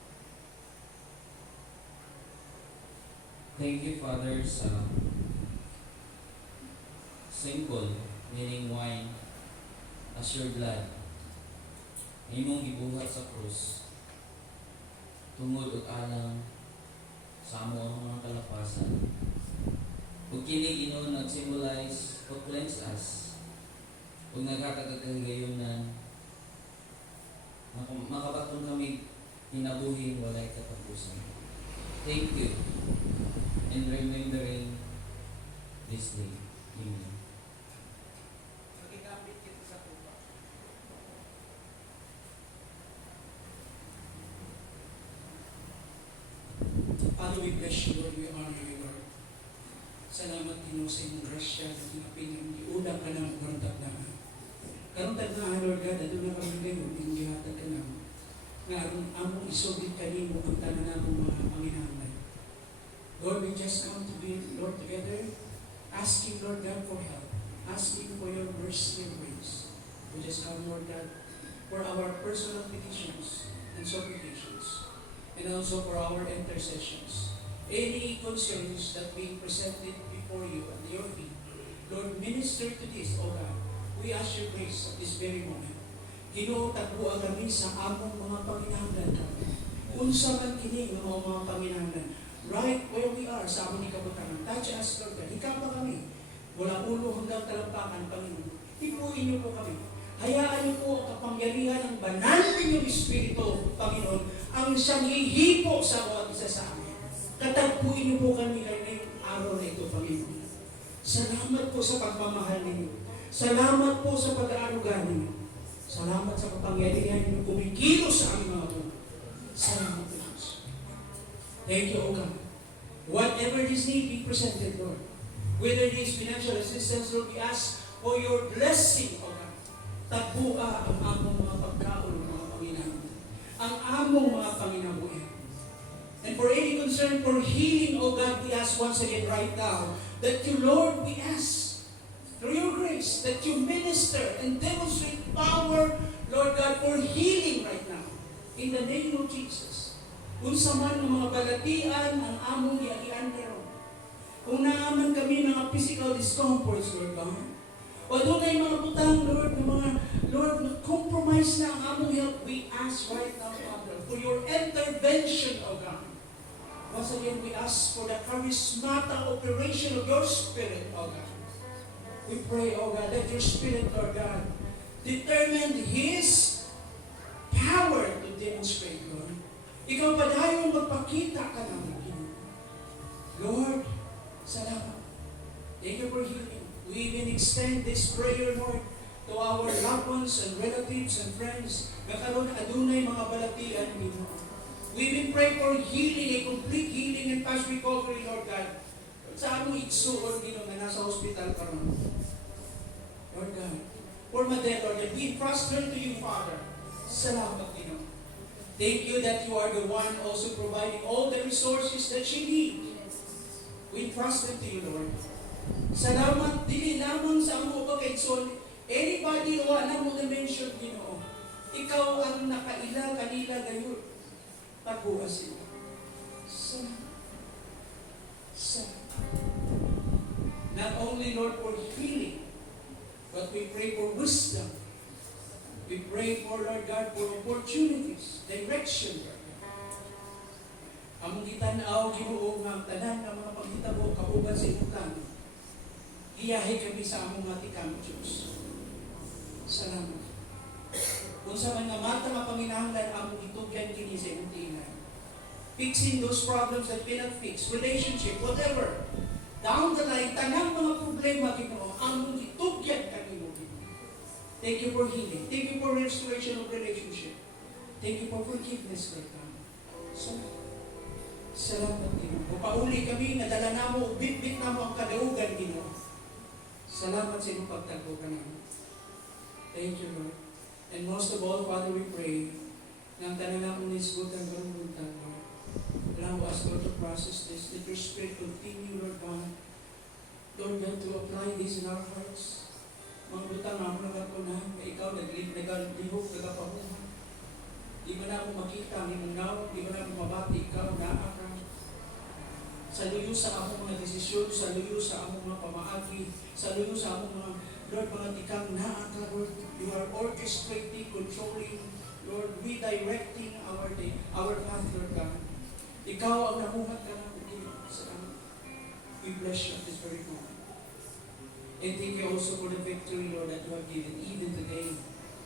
Thank you, Father, sa symbol, meaning wine, as your blood, na imong gibuhat sa krus, tungod ug alang sa amo ang mga kalapasan. Ug kini Ginoo nag-symbolize to cleanse us Kung nagkakatagayunan, makabatong kami kinabuhin walay katapusan. Thank you in remembering this day. Amen. Father, we bless you, Lord. We honor you, Lord. Salamat Ginoo sa imong grasya na kinapingan. Giudak ka ng karantag na. Karantag na, Lord God, adun na kami ngayon, yung gihatag ka naman. Nga aron among isugid kanimo ang tanan namong mga panginahanglan. Lord, we just come to be, Lord, together, asking, Lord God, for help. Asking for your mercy and grace. We just come, Lord God, for our personal petitions and supplications. And also for our intercessions. Any concerns that being presented before you at your feet, Lord, minister to this, O God. We ask your grace at this very moment. Ginoo, tagbuan kami sa among mga panginahanglan kami. Unsa man kini nga mga panginahanglan. Right where we are sa among ikabutanan. Touch us, Lord God. Ikaw pa kami. Mula ulo hanggang talampakan, Panginoon. Ipuin niyo po kami. Hayaan niyo po ang kapangyarihan ng banal ninyong Espiritu, Panginoon, ang siyang hihipo sa bawat isa sa amin. Katagpuin niyo po kami ngayong araw na ito, Panginoon. Salamat po sa pagmamahal ninyo. Salamat po sa pag-aarugan ninyo. Salamat sa kapangyarihan ninyo kumikilos sa aming mga buhay. Salamat po, Diyos. Thank you, O God. Whatever this need be presented, Lord. Whether it is financial assistance, Lord, we ask for your blessing, O God. Tagbuka ang among mga pagkaon, mga Panginoon. Ang among mga Panginoon. And for any concern for healing, O God, we ask once again right now, that you, Lord, we ask, through your grace, that you minister and demonstrate power, Lord God, for healing right now. In the name of Jesus. Kung sa man ng mga balatian, ang among iagian karon. Kung naaman kami mga physical discomforts, Lord God, o doon ay mga butang, Lord, na mga, Lord, compromise na ang among health, we ask right now, Father, for your intervention, O God. Once again, we ask for the charismatic operation of your Spirit, O God. We pray, O God, that your Spirit, Lord God, determine His power to demonstrate, Lord. Ikaw pa dayon magpakita ka namin. Lord, salamat. Thank you for healing. We even extend this prayer, Lord, to our loved ones and relatives and friends na karon adunay mga balatian dito. We even pray for healing, a complete healing and fast recovery, Lord God. Sa among igsuon dito na nasa hospital karon. Lord God, for Madel, Lord, that we trust her to you, Father. Salamat dito. Thank you that you are the one also providing all the resources that she needs. We trust them to you, Lord. Salamat dili lamang sa among pagkaigsoon. Anybody o alam mo na-mention, Ginoo, ikaw ang nakaila kanila gayon. Pagbukas sila. Salamat. Salamat. Not only, Lord, for healing, but we pray for wisdom. We pray for, Lord God, for opportunities, direction, Lord God. Among gitanaw, Ginoo, nga tanan ng mga paghitabo, kauban sa imutan. Iyahe kami sa among matikang Diyos. Salamat. Kung sa mga mata nga panginahanglan, among itugyan kini sa imong tingnan. Fixing those problems that cannot fix, relationship, whatever. Down the line, tanang mga problema, Ginoo, among itugyan kanimo, Ginoo. Thank you for healing. Thank you for restoration of relationship. Thank you for forgiveness, Lord God. Salamat, Ginoo. Kung pauli kami, nadala na mo, bit-bit na mo ang kadaugan, Ginoo. Salamat sa iyong pagtagpo ka namin. Thank you, Lord. And most of all, Father, we pray na ang tanan namin is good and good, Lord. Allow us, Lord, to process this. Let your Spirit continue, Lord God. Lord God, to apply this in our hearts. Mga butang namin nagatunan, na ikaw naglihok, nagapahuhan. Di ba na ako makita, di mo nawag, di ba na ako mabati, ikaw na ka. Sa luyo sa among mga desisyon, sa luyo sa among mga pamaagi, sa luyo sa among mga, Lord, mga tikang naaka, Lord, you are orchestrating, controlling, Lord, redirecting our day, our path, Lord God. Ikaw ang namuhat ka ng sa amin. We bless you at this very moment. And thank you also for the victory, Lord, that you have given even today.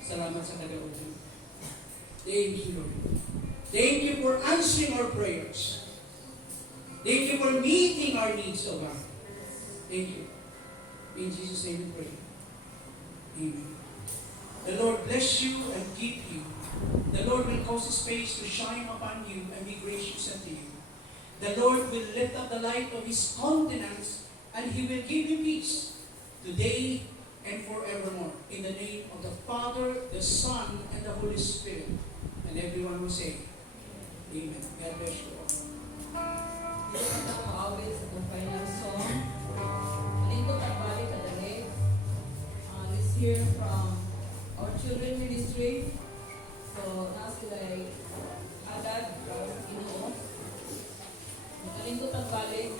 Salamat sa kadaog. Thank you, Lord. Thank you for answering our prayers. Thank you for meeting our needs, O God. Thank you. In Jesus' name we pray. Amen. The Lord bless you and keep you. The Lord will cause His face to shine upon you and be gracious unto you. The Lord will lift up the light of His countenance and He will give you peace today and forevermore. In the name of the Father, the Son, and the Holy Spirit. And everyone will say, Amen. God bless you all. Dito kita maawit sa itong final song. Lingkod at balik at dali. Let's hear from our children ministry. So, na sila ay agad sa Ginoo. Lingkod at balik.